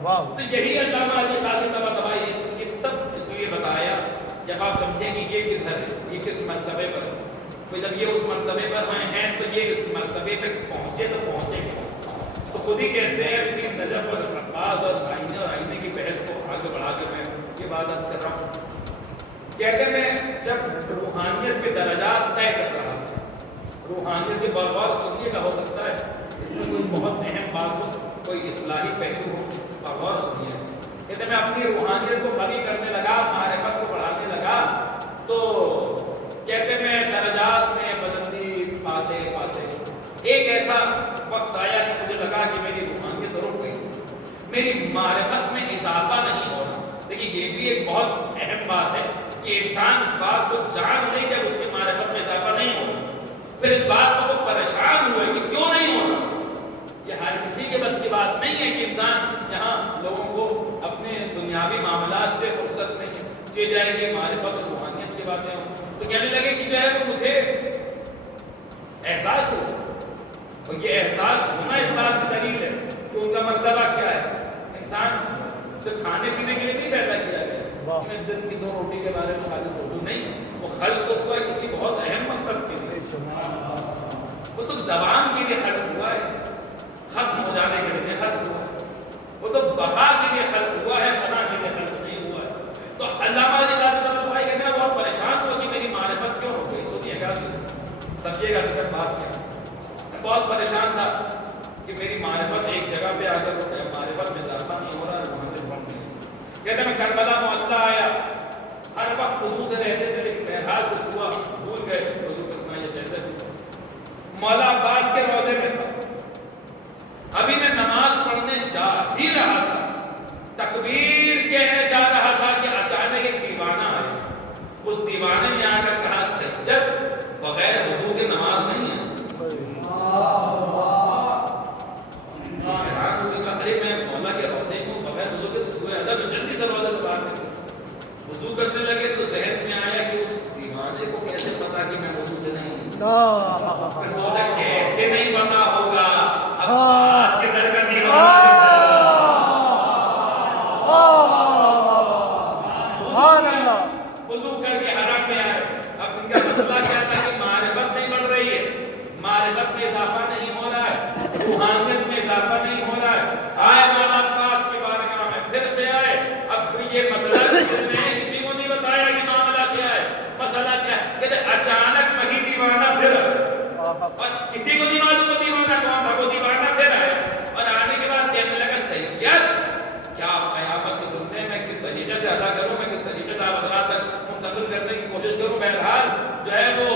تو یہی علامہ علی قاضی طباطبائی یہ سب اس لیے بتایا جب آپ سمجھیں کہ یہ کدھر ہے یہ کس مرتبے پر ہے تو جب یہ اس مرتبے پر ہیں تو یہ اس مرتبے پہ پہنچے تو پہنچے تو خود ہی کہتے ہیں اسی نجف اور عباس اور آئینے کی بحث کو آگے بڑھا کے میں یہ بات عرض کر رہا ہوں کہتے میں جب روحانیت کے درجات طے کر رہا تھا روحانیت کے بار سنیے کا ہو سکتا ہے اس میں کوئی بہت اہم بات ہو کوئی اصلاحی پہلو ہو اور سنیے کہتے میں اپنی روحانیت کو قوی کرنے لگا معرفت کو بڑھانے لگا تو کہتے میں درجات میں بلندی پاتے پاتے ایک ایسا وقت آیا کہ مجھے لگا کہ میری روحانیت رک گئی میری معرفت میں اضافہ نہیں ہو رہا لیکن یہ بھی ایک بہت اہم بات ہے کہ انسان اس بات کو جان لے کہ اس کی معرفت میں اضافہ نہیں ہو رہا پھر اس بات کو پریشان ہوئے کہ کیوں نہیں ہو رہا یہ ہر کسی کے بس کی بات نہیں ہے کہ انسان یہاں لوگوں کو اپنے دنیاوی معاملات سے فرصت نہیں چل جائے گی معرفت اور روحانیت کی باتیں ہوں تو کہنے لگے کہ جو ہے وہ مجھے احساس ہو اور یہ احساس ہونا اس بات کی دلیل ہے کہ ان کا مرتبہ کیا ہے انسان صرف کھانے پینے کے لیے نہیں پیدا کیا گیا میں دن کی 2 روٹی کے بارے میں خالی سوچوں نہیں وہ خلق ہوا ہے کسی بہت اہم مقصد کے لیے وہ تو دوام کے لیے خلق ہوا ہے ختم ہو جانے کے لیے خلق ہوا ہے وہ تو بقا کے لیے خلق ہوا ہے فنا کے لیے خلق نہیں ہوا ہے تو علامہ علی قاضی طباطبائی کہتے ہیں بہت پریشان ہوا کہ میری معرفت کیوں ہو گئی سنیے گا سمجھیے گا فکر باز کیا میں بہت پریشان تھا کہ میری معرفت ایک جگہ پہ آ کر معرفت میں اضافہ نہیں ہو رہا روحانیت بڑھ نہیں کہتے میں کربلا معطا آیا ہر وقت وضو سے رہتے تھے لیکن بہرحال کچھ ہوا بھول گئے وضو کرنا یا جیسے مولا عباس کے روزے میں تھا ابھی میں نماز پڑھنے جا ہی رہا تھا تکبیر کہنے جا رہا تھا کہ اچانک ایک دیوانہ آیا اس دیوانے نے آ کر پھر سوچا کیسے نہیں پتا ہوگا عباس کے در کا دیوانہ وضو کر کے حرم میں آئے. اب ان کا مسئلہ کیا تھا کہ معرفت نہیں بڑھ رہی ہے, معرفت میں اضافہ نہیں ہو رہا ہے, روحانیت میں اضافہ نہیں ہو رہا ہے. آئے مولا عباس کی بارگاہ میں, پھر سے آئے. اب یہ مسئلہ کسی کو نہیں بتایا کہ معاملہ کیا ہے, مسئلہ کیا ہے. کہتے اچانک وہی دیوانہ پھر اور کسی کو نہیں معلوم وہ دیوانہ کون تھا. وہ دیوانہ پھر آئے اور آنے کے بعد کہنے لگا سید کیا قیامت کے جمعے میں کس طریقے سے ادا کروں, میں کس طریقے سے آپ حضرات تک منتقل کرنے کی کوشش کروں. بہرحال جو ہے وہ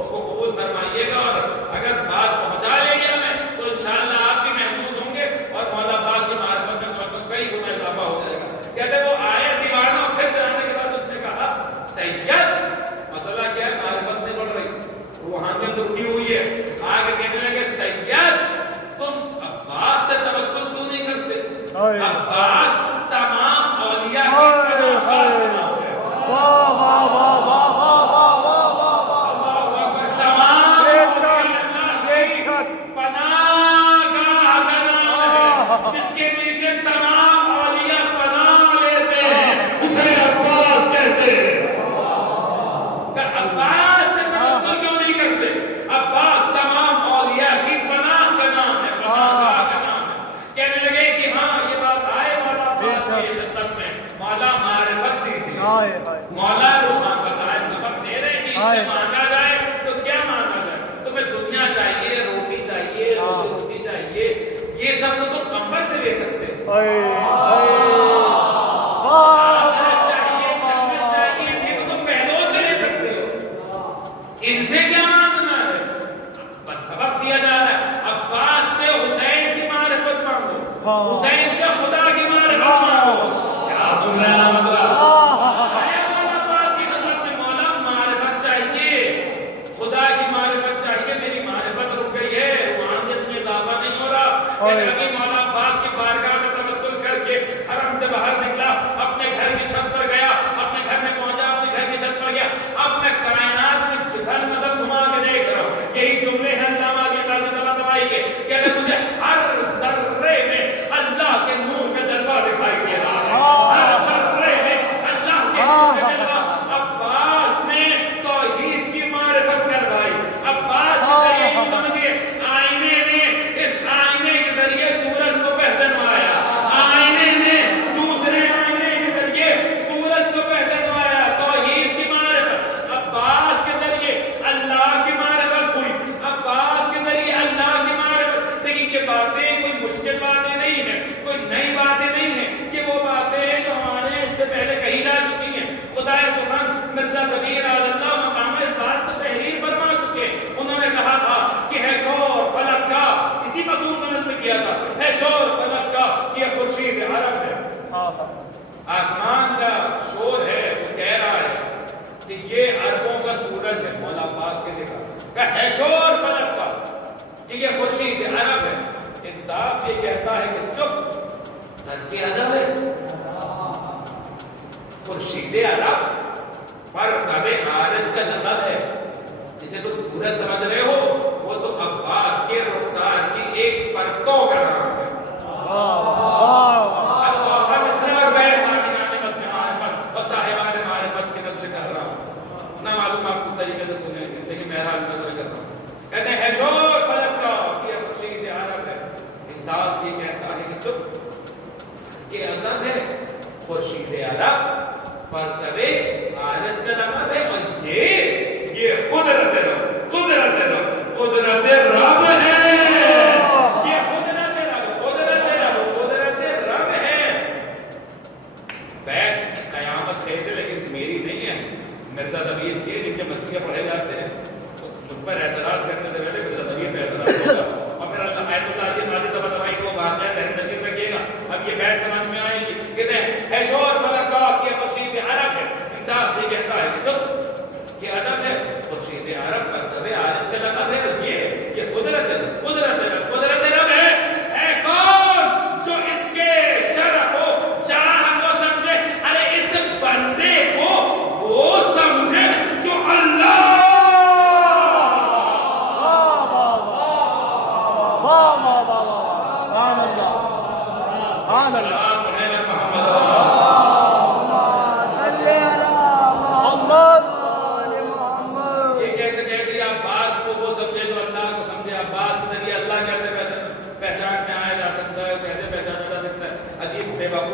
اس کو قبول فرمائیے گا اور اگر بات پہنچا لے گی ہمیں تو انشاءاللہ آپ بھی محفوظ ہوں گے اور مولا عباس کی معرفت میں اس وقت کئی گنا اضافہ ہو جائے گا. کہتے وہ آئے دیوانہ اور پھر سے آنے کے بعد اس نے کہا سید مسئلہ کیا ہے, معرفت نہیں بڑھ رہی, روحانیت رکی ہوئی ہے. آگے کہنے لگے سید تم عباس سے توسل کیوں نہیں کرتے؟ عباس تمام اولیاء کی جس کے نیچے تمام اولیاء پناہ لیتے ہیں اسے عباس کہتے ہیں. عباس سے توسل کیوں نہیں کرتے؟ عباس تمام اولیاء کی پناہ کا نام ہے, پناہ کا نام ہے. کہنے لگے کہ ہاں یہ بات آئے مولا عباس کی شدت میں, مولا معرفت دیجیے, مولا روحان بتائے سبق دے رہے کہ اسے مانگا جائے تو کیا مانگا جائے. تمہیں دنیا چاہیے, روٹی چاہیے, روٹی چاہیے, یہ سب تو تم کمبر سے لے سکتے ہو. چاہیے جنت چاہیے یہ تو تم پہلو سے لے سکتے ہو, ان سے کیا مانگنا ہے. سبق دیا جا رہا ہے عباس سے حسین کی معرفت مانگو, حسین سے خدا کی معرفت مانگو. کیا سن رہے ہیں مطلب مولا عباس کی خدمت میں مولا معرفت چاہیے, خدا کی معرفت چاہیے. میری معرفت رک گئی ہے, روحانیت میں اضافہ نہیں ہو رہا. ابھی مولا عباس کی بارگاہ میں توسل کر کے حرم سے باہر نکلا, اپنے گھر کی چھت پر گیا, اپنے گھر میں پہنچا, اپنے گھر کی چھت پر گیا. اب میں کائنات میں جدھر نظر گھما کے دیکھ رہا ہوں, یہی جملے ہیں علامہ کی دوائی کے, کہتے مجھے ہر ذرے میں اللہ کے نور کا جلوہ دکھائی دے رہا ہے, ہر ذرے میں اللہ کے نور کا جلوہ. عباس نے توحید کی معرفت کروائی. عباس کے ذریعے یوں سمجھیے آئینے نے, اس آئینے کے ذریعے سورج کو پہچانوایا, آئینے نے دوسرے آئینے کے ذریعے سورج کو پہچانوایا. توحید کی معرفت عباس کے ذریعے اللہ کی معرفت ہوئی, عباس کے ذریعے اللہ کی معرفت. لیکن یہ باتیں کوئی مشکل باتیں نہیں ہیں, کوئی نئی باتیں نہیں ہیں, کہ وہ باتیں جو ہمارے اس سے پہلے کہی جا چکی ہیں. خدا سبحان مرزا کبیر رضی اللہ مقام اس بات کو تحریر فرما چکے. انہوں نے کہا تھا کہ ہے شور فلک کا, اسی مضمون میں نظم کیا تھا, ہے شور فلک کا کہ یہ خورشید عرب ہے. آسمان کا شور ہے, وہ کہہ رہا ہے کہ یہ عربوں کا سورج ہے. مولا عباس کے دیکھا کہ ہے شور فلک کا کہ یہ خورشید عرب ہے. انصاف یہ کہتا ہے کہ چپ دھر کے ادب ہے. خورشید عرب پر کبے عارض کا لقب ہے, جسے تم سورج سمجھ رہے ہو وہ تو عباس کے رخسار کی ایک پرتوں کا نام ہے. اب چوتھا مصرع اور بیر ساکنان مصنع معرفت اور صاحبان معرفت کی نظر کر رہا ہوں. نہ معلوم آپ کس طریقے سے سنیں گے, لیکن بہرحال نظر کر رہا ہوں. کہتے ہیں شور فلک کا کہ یہ خورشید عرب ہے. انصاف یہ کہتا ہے کہ چپ کہ ادب ہے خورشید عرب پرتبے عارض کا نام ہے, اور یہ قدرت رب, قدرت رب, قدرت رب ہے. یہ قدرت رب, قدرت رب, قدرت رب ہے. بیت قیامت خیز ہے لیکن میری نہیں ہے, مرزا دبیر کے, جن کے مرثیہ پڑھے جاتے ہیں. مجھ پر اعتراض کرنے سے پہلے مرزا دبیر پہ اعتراض ہوگا, اور پھر اللہ آیت اللہ علیہ نازل تبا دوائی کو واقعہ ذہن نشین رکھیے گا. اب یہ بیت سمجھ میں آئے گی. کہتے ہیں ہے شور فلک کا کہ خورشید عرب ہے. انصاف یہ کہتا ہے کہ چپ کہ ادب ہے خورشید عرب پر تبے عارض کا لقب ہے, اور یہ قدرت ہے, قدرت ہے, قدرت رب ہے. اے کون جو اس کے شرف و جاہ کو سمجھے, ارے اس بندے کو وہ سمجھے جو اللہ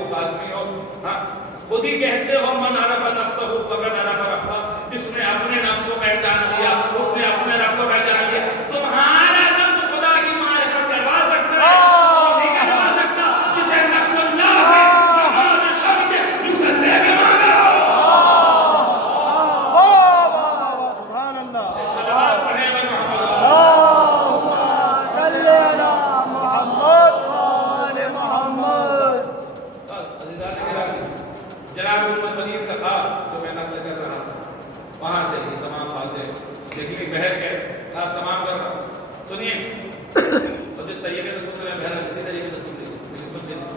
بیوقوف آدمی ہو. ہاں خود ہی کہتے ہو من عرف نفسہ فقد عرف ربہ. جس نے اپنے نفس کو پہچان لیا اس نے اپنے رب کو پہچان لیا. تمہارا نفس خدا کی معرفت کروا سکتا ہے اور نہیں کروا سکتا جسے نفس اللہ ہے نماز شب کے مسلح میں مانگا. سبحان اللہ. صلوات پڑھیں گے محمد. اللہم صلی علی محمد وآل محمد. عزیزان گرامی، جناب محمد مدین کا خواب جو میں نقل کر رہا تھا وہاں سے یہ تمام باتیں بجلی بہر گئے. آپ تمام کر رہا ہوں سنیے اور جس طریقے سے سن رہے ہیں بہر کسی طریقے سے سن لیجیے لیکن سن لیجیے.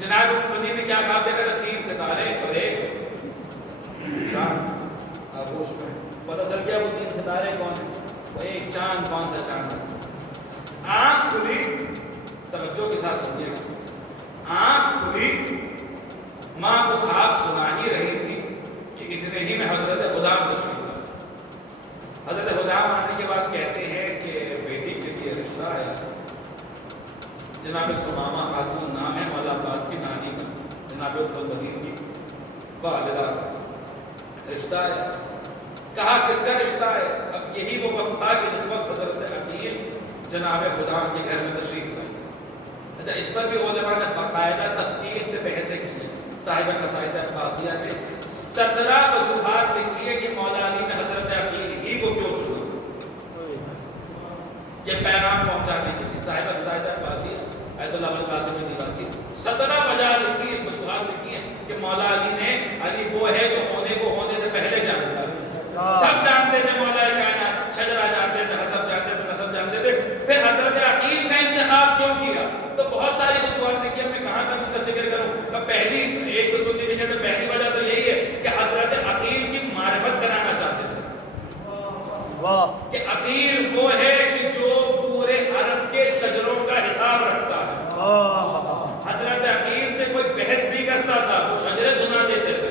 جناب محمد مدین نے کیا خواب دیکھا تھا؟ 3 ستارے اور ایک چاند آغوش میں. پتہ چل گیا وہ 3 ستارے کون ہیں، وہ ایک چاند کون سا چاند ہے. آنکھ کھلی، توجہ کے ساتھ سنیے گا. آنکھ کھلی، ماں کو خواب سنانی رہی تھی کہ اتنے ہی میں حضرت غلام تشریف لائے. حضرت غلام آنے کے بعد کہتے ہیں کہ بیٹی کے لیے رشتہ آیا. جناب سمامہ خاتون نام ہے مولا عباس کی نانی کا، جناب المدین کی والدہ کا رشتہ آیا. کہا کس کا رشتہ ہے؟ اب یہی وہ وقت تھا کہ جس وقت حضرت عقیل جناب غلام کے گھر میں تشریف لائے. اچھا اس پر بھی علماء نے باقاعدہ تفصیل سے بحثیں کی ہیں. صاحبہ خصائص عباسیہ نے 17 وجوہات لکھی ہے کہ مولا علی نے حضرت عقیل ہی کو کیوں چنا یہ پیغام پہنچانے کے لیے. صاحبہ خصائص عباسیہ آیت اللہ القاسم دیوانسی 17 وجوہات لکھی ہیں کہ مولا علی نے علی وہ ہے جو ہونے کو ہونے سے پہلے جانتا ہے. سب جانتے تھے مولا کائنات، شجرہ جانتے تھے، حسب جانتے تھے، نسب جانتے تھے. پھر حضرت عقیل کا انتخاب کیوں کیا؟ تو بہت ساری وجوہات لکھی ہیں. میں کہاں تک ان کا ذکر کروں؟ پہلی ایک تو سن لیجیے. پہلی وجہ تو یہی ہے کہ حضرت عقیل کی معرفت کرانا چاہتے تھے کہ عقیل وہ ہے کہ جو پورے عرب کے شجروں کا حساب رکھتا ہے. حضرت عقیل سے کوئی بحث نہیں کرتا تھا، وہ شجرے سنا دیتے تھے.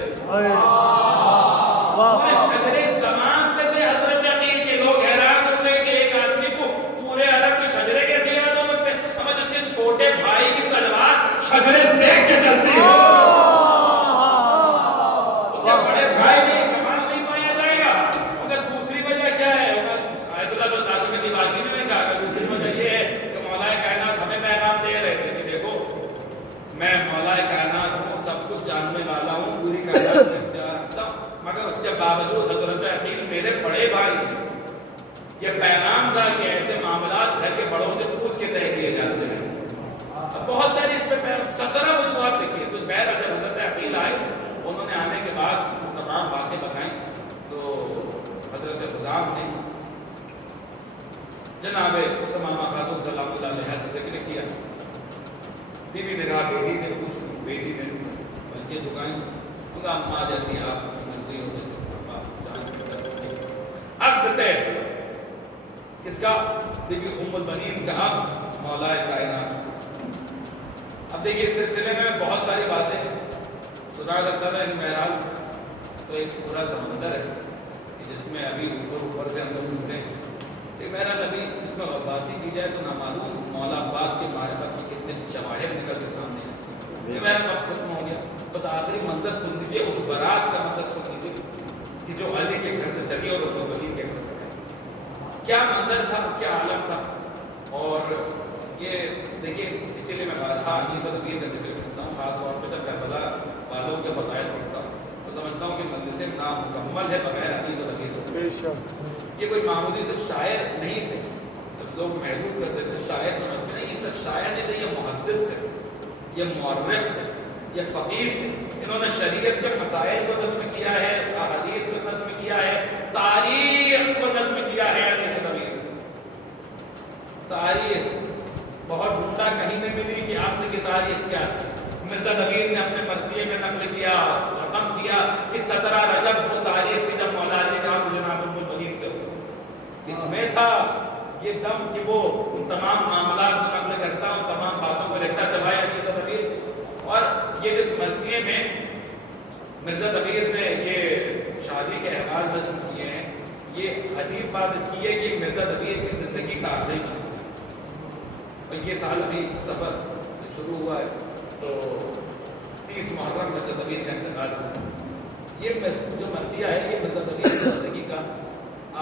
پورے شجرے زمان پہ تھے حضرت عقیل کے. لوگ حیران ہوتے ہیں کہ ایک آدمی کو پورے عرب کے شجرے کیسے یاد ہو سکتے ہیں. ہمیں جس کے چھوٹے بھائی کی تلوار شجرے دیکھ کے چلتی ہے، اس کے بڑے بھائی میں کمال نہیں پایا جائے گا. مگر دوسری وجہ کیا ہے؟ آیت اللہ القاسم دیوانسی نے کہا کہ دوسری وجہ یہ ہے کہ مولا کائنات ہمیں پیغام دے رہے تھے کہ دیکھو میں مولا کائنات ہوں، سب کچھ جاننے والا ہوں، پوری کائنات میں اختیار رکھتا ہوں. مگر اس کے باوجود حضرت عقیل میرے بڑے بھائی ہیں. یہ پیغام تھا کہ ایسے معاملات گھر کے بڑوں سے پوچھ کے طے کیے جاتے ہیں. اب بہت ساری اس پہ 17 وجوہات لکھی ہے. تو بہر جب حضرت عقیل آئے انہوں نے آنے کے بعد تمام باتیں بتائیں تو حضرت غلام نے جناب سمامہ خاتون سلام اللہ علیہ سے ذکر کیا. بی بی نے کہا بیٹی سے پوچھ لوں. بیٹی نے بلکہ جھکائیں. انہا اماں جیسی آپ کی مرضی ہو جیسے آپ جان کر سکتے. عقد طے کس کا؟ بی بی ام البنین کا عقد مولا کائنات سے. اب دیکھیے اس سلسلے میں بہت ساری باتیں سنا کرتا تھا. بہرحال تو ایک پورا سمندر ہے جس میں ابھی اوپر سے ہم لوگ گزرے. لیکن بہرحال ابھی اس میں غباسی کی جائے تو نامعلوم مولا عباس کے معرفت میں کتنے شواہد نکل کے سامنے ہیں. میرا وقت ختم ہو گیا. بس آخری منظر سن لیجیے، اس برات کا منظر سن لیجیے کہ جو علی کے گھر سے چلی اور ابوبکر کے گھر سے. کیا منظر تھا، کیا عالم تھا. اور یہ دیکھیے اسی لیے میں بارہا حدیث اور تقریر کا ذکر کرتا ہوں. خاص طور پہ جب کربلا والوں کے فضائل پڑھتا ہوں تو سمجھتا ہوں کہ مجلس نامکمل ہے بغیر حدیث اور تقریر. یہ کوئی معمولی صرف شاعر نہیں تھے. جب لوگ محدود کرتے تھے شاعر سمجھتے نہیں، یہ صرف شاعر نہیں تھے، یہ محدث تھے، یہ مورخ تھے، یہ فقیر تھے. انہوں نے شریعت کے مسائل کو نظم کیا ہے، احادیث کو نظم کیا ہے، تاریخ کو نظم کیا ہے. حدیث نبی تاریخ بہت ڈھونڈا، کہیں نہیں ملی کہ عقل کی تاریخ کیا ہے. مرزا نبیر نے اپنے مرثیے میں نقل کیا، رقم کیا کہ 17 رجب وہ تاریخ کی جب مولا علی کا جناب المدین سے ہو. اس میں تھا یہ دم کہ وہ ان تمام معاملات کو نقل کرتا ہوں، تمام باتوں کو لکھتا سوائے حدیث نبیر. اور یہ جس مرثیے میں مرزا نبیر نے یہ شادی کے احوال رسم کیے ہیں، یہ عجیب بات اس کی ہے کہ مرزا نبیر کی زندگی کا آخری مسئلہ ہے. اور یہ سال ابھی سفر شروع ہوا ہے تو 30 محرم مرزا ضمیر کا انتقال ہوا. یہ جو مرثیہ ہے یہ مرزا ضمیر کی زندگی کا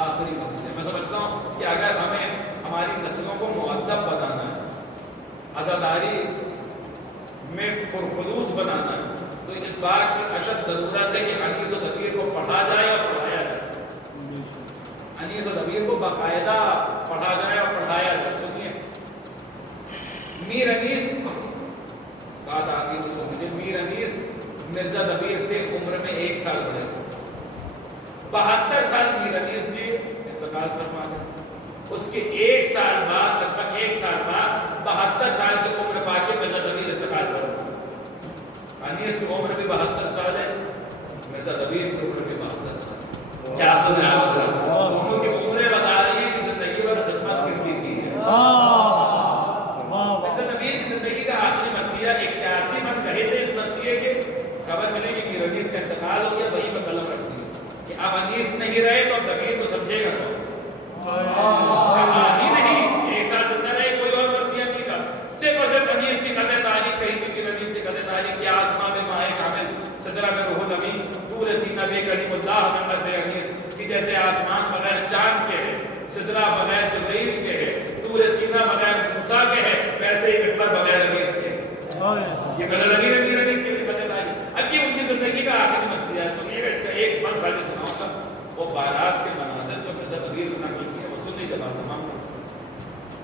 آخری مرثیہ ہے. میں سمجھتا ہوں کہ اگر ہمیں ہماری نسلوں کو مؤدب بنانا ہے، عزاداری میں پرخلوص بنانا ہے، تو اس بات کی اشد ضرورت ہے کہ انیس و دبیر کو پڑھا جائے اور پڑھایا جائے. انیس و دبیر کو باقاعدہ پڑھا جائے اور پڑھایا جائے. سنیے، میر انیس بات آگے تو سنیے. میر انیس مرزا دبیر سے عمر میں 1 سال بڑے تھے. 72 سال میر انیس جی انتقال فرما گئے. اس کے 1 سال بعد، لگ بھگ 1 سال بعد 72 سال کی عمر پا کے مرزا دبیر انتقال فرما گئے. انیس کی عمر بھی 72 سال ہے، مرزا دبیر کی عمر بھی 72 سال. کیا سن رہے ہیں؟ دونوں کی عمریں بتا رہی ہیں کہ زندگی بھر خدمت کتنی کی ہے. مرزا دبیر کی زندگی کا آخری مرثیہ 81 من کہے تھے. اس مرثیے کے خبر ملے گی کہ انیس کا انتقال ہو گیا، وہیں پہ قلم رکھ دی کہ اب انیس نہیں رہے تو دبیر کو سمجھے گا تو کہانی نہیں. 1 سال زندہ رہے، کوئی اور مرثیہ نہیں تھا. صرف انیس کی قدر تاریخ کہیں تھی کہ انیس کی قدر تاریخ کیا آسمان میں ماہ کامل، صدرہ میں روح الامین، طور سینہ بے کلیم اللہ محمد انیس کہ جیسے آسمان بغیر چاند کے ہے، صدرہ بغیر جبرائیل کے ہے، طور سینہ بغیر موسیٰ کے ہے، ویسے ہی مقبر بغیر انیس کے. یہ قدر امیر انیس کی قدر تاریخ. اب یہ ان کی زندگی کا آخری مرثیہ ہے. سنیے گا، اس کا ایک بند خالی سناؤں گا. وہ بارات کے مناظر جو مرزا دبیر نے نقل کیے وہ سننے کے بعد تمام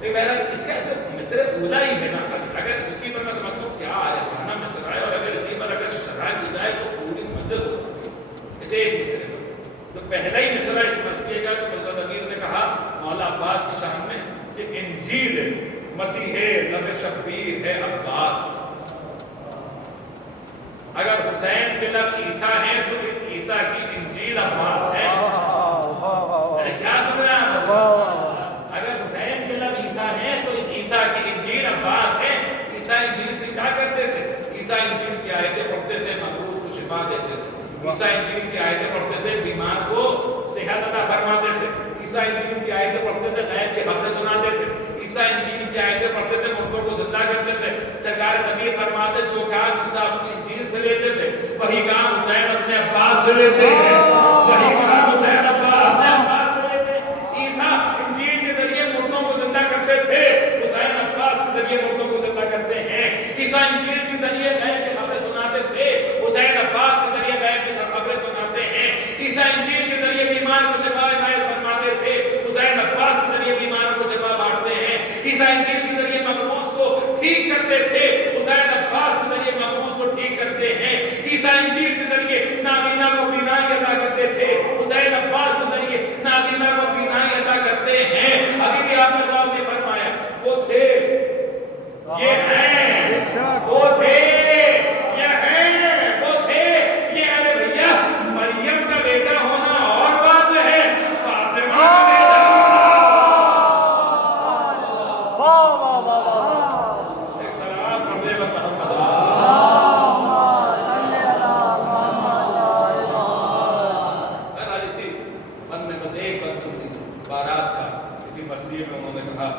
لیکن میرا اس کا جو مصر اولا ہی ہے نا، خالی اگر اسی پر میں سمجھتا ہوں کیا عارفانہ مصر ہے، اور اگر اسی پر اگر شرح کی جائے تو پوری منزل ہوتی ہے. اسے ایک مصر ہے جو پہلا ہی مصر ہے اس مرثیے کا. تو مرزا دبیر نے کہا مولا عباس کی شان میں کہ انجیل مسیح لب شبیر ہے عباس. اگر حسین کے لب عیسیٰ ہیں تو اس عیسیٰ کی انجیل عباس ہے. کیا سن رہے ہیں؟ اگر حسین کے لب عیسیٰ ہیں تو اس عیسیٰ کی انجیل عباس ہے. عیسیٰ انجیل سے کیا کرتے تھے؟ عیسیٰ انجیل کی آیتیں پڑھتے تھے، مقروض کو شفا دیتے تھے. عیسیٰ انجیل کی آیتیں پڑھتے تھے، بیمار کو صحت عطا فرماتے تھے. عیسیٰ انجیل کی آیتیں پڑھتے تھے، غیب کی خبریں سناتے تھے. عیسیٰ انجیل کی آیتیں پڑھتے تھے، مردوں کو زندہ کرتے تھے. سرکار نبی فرماتے جو کام عیسیٰ اپنی انجیل سے لیتے تھے وہی کام حسین اپنے عباس سے لیتے ہیں. وہی کام حسین اپنے عباس سے لیتے ہیں. عیسیٰ انجیل کے ذریعے مردوں کو زندہ کرتے تھے، حسین عباس کے ذریعے مردوں کو زندہ کرتے ہیں. عیسیٰ انجیل کے ذریعے غیب کی خبریں سناتے تھے، حسین عباس کے ذریعے غیب کی خبریں سناتے ہیں. عیسیٰ انجیل کے ذریعے بیمار کو شفا عنایت فرماتے تھے، حسین عباس کے ذریعے بیماروں کو شفا بانٹتے ہیں. عیسیٰ انجیل کے ذریعے مقروض کو ٹھیک کرتے تھے، حسین عباس کے ذریعے مقروض کو ٹھیک کرتے ہیں. عیسیٰ انجیل کے ذریعے نابینا کو بینائی عطا کرتے تھے، حسین عباس کے ذریعے نابینا کو بینائی عطا کرتے ہیں. ابھی بھی آپ نے غور نہیں فرمایا، وہ تھے، یہ ہیں، وہ تھے، یہ ہیں، وہ تھے، یہ ارے بھیا مریم کا بیٹا ہونا اور بات ہے، فاطمہ کا بیٹا ہونا. ایک سلام پڑھ دے محمد. بارات کا اسی مرثیے میں انہوں نے کہا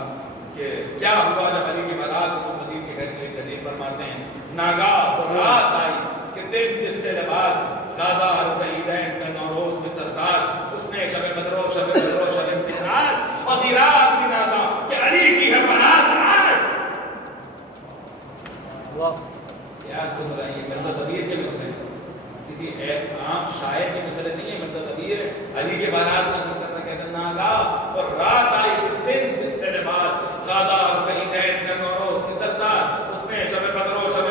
کہ کیا ہوا جب علی کی بارات کو مدین کے گھر کے لیے چلی. فرماتے ہیں ناگاہ وہ رات آئی کہ دن جس سے بعد غازہ عرب عیدین کا نوروز کے سردار اس نے شب بدر و شب معراج اور دی رات کی نازا کہ علی کی ہے بارات آئے. کیا سن رہے ہیں؟ مرزا دبیر کے مسئلے کسی عام شاعر کے مسئلے نہیں ہے. مرزا دبیر علی کے بارات نظر کرنا کہتے ہیں ناگاہ اور رات آئی دن جس سے بعد غازہ عرب عیدین کا نوروز کے سردار اس میں شب بدر و شب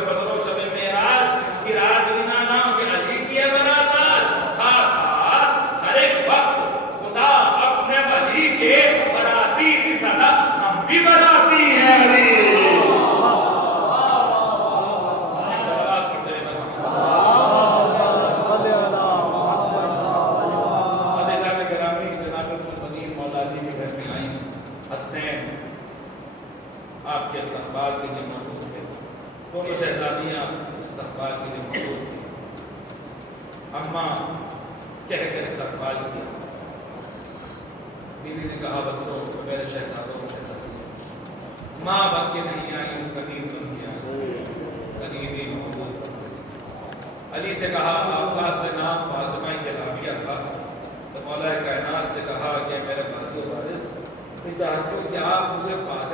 معراج کی رات بھی نانا کہ علی کی ہے بارات خاصا ہر ایک وقت خدا اپنے ولی کے باراتی کی صدا ہم بھی باراتی ہیں علی. آپ کے استقبال کے لیے موجود تھے، دونوں شہزادیاں استقبال کے لیے موجود تھیں. اماں کہہ کر استقبال کیا. بیوی نے کہا بچوں میرے شہزادوں کو شہزادیاں ماں بن کے نہیں آئی، وہ کنیز بن کے آئی. کنیز ہی موجود علی سے کہا آپ کا اصل نام فاطمہ کلابیہ تھا، تو مولا کائنات سے کہا کہ میرے بھائی وارث میں چاہتی ہوں کہ آپ مجھے فاطمہ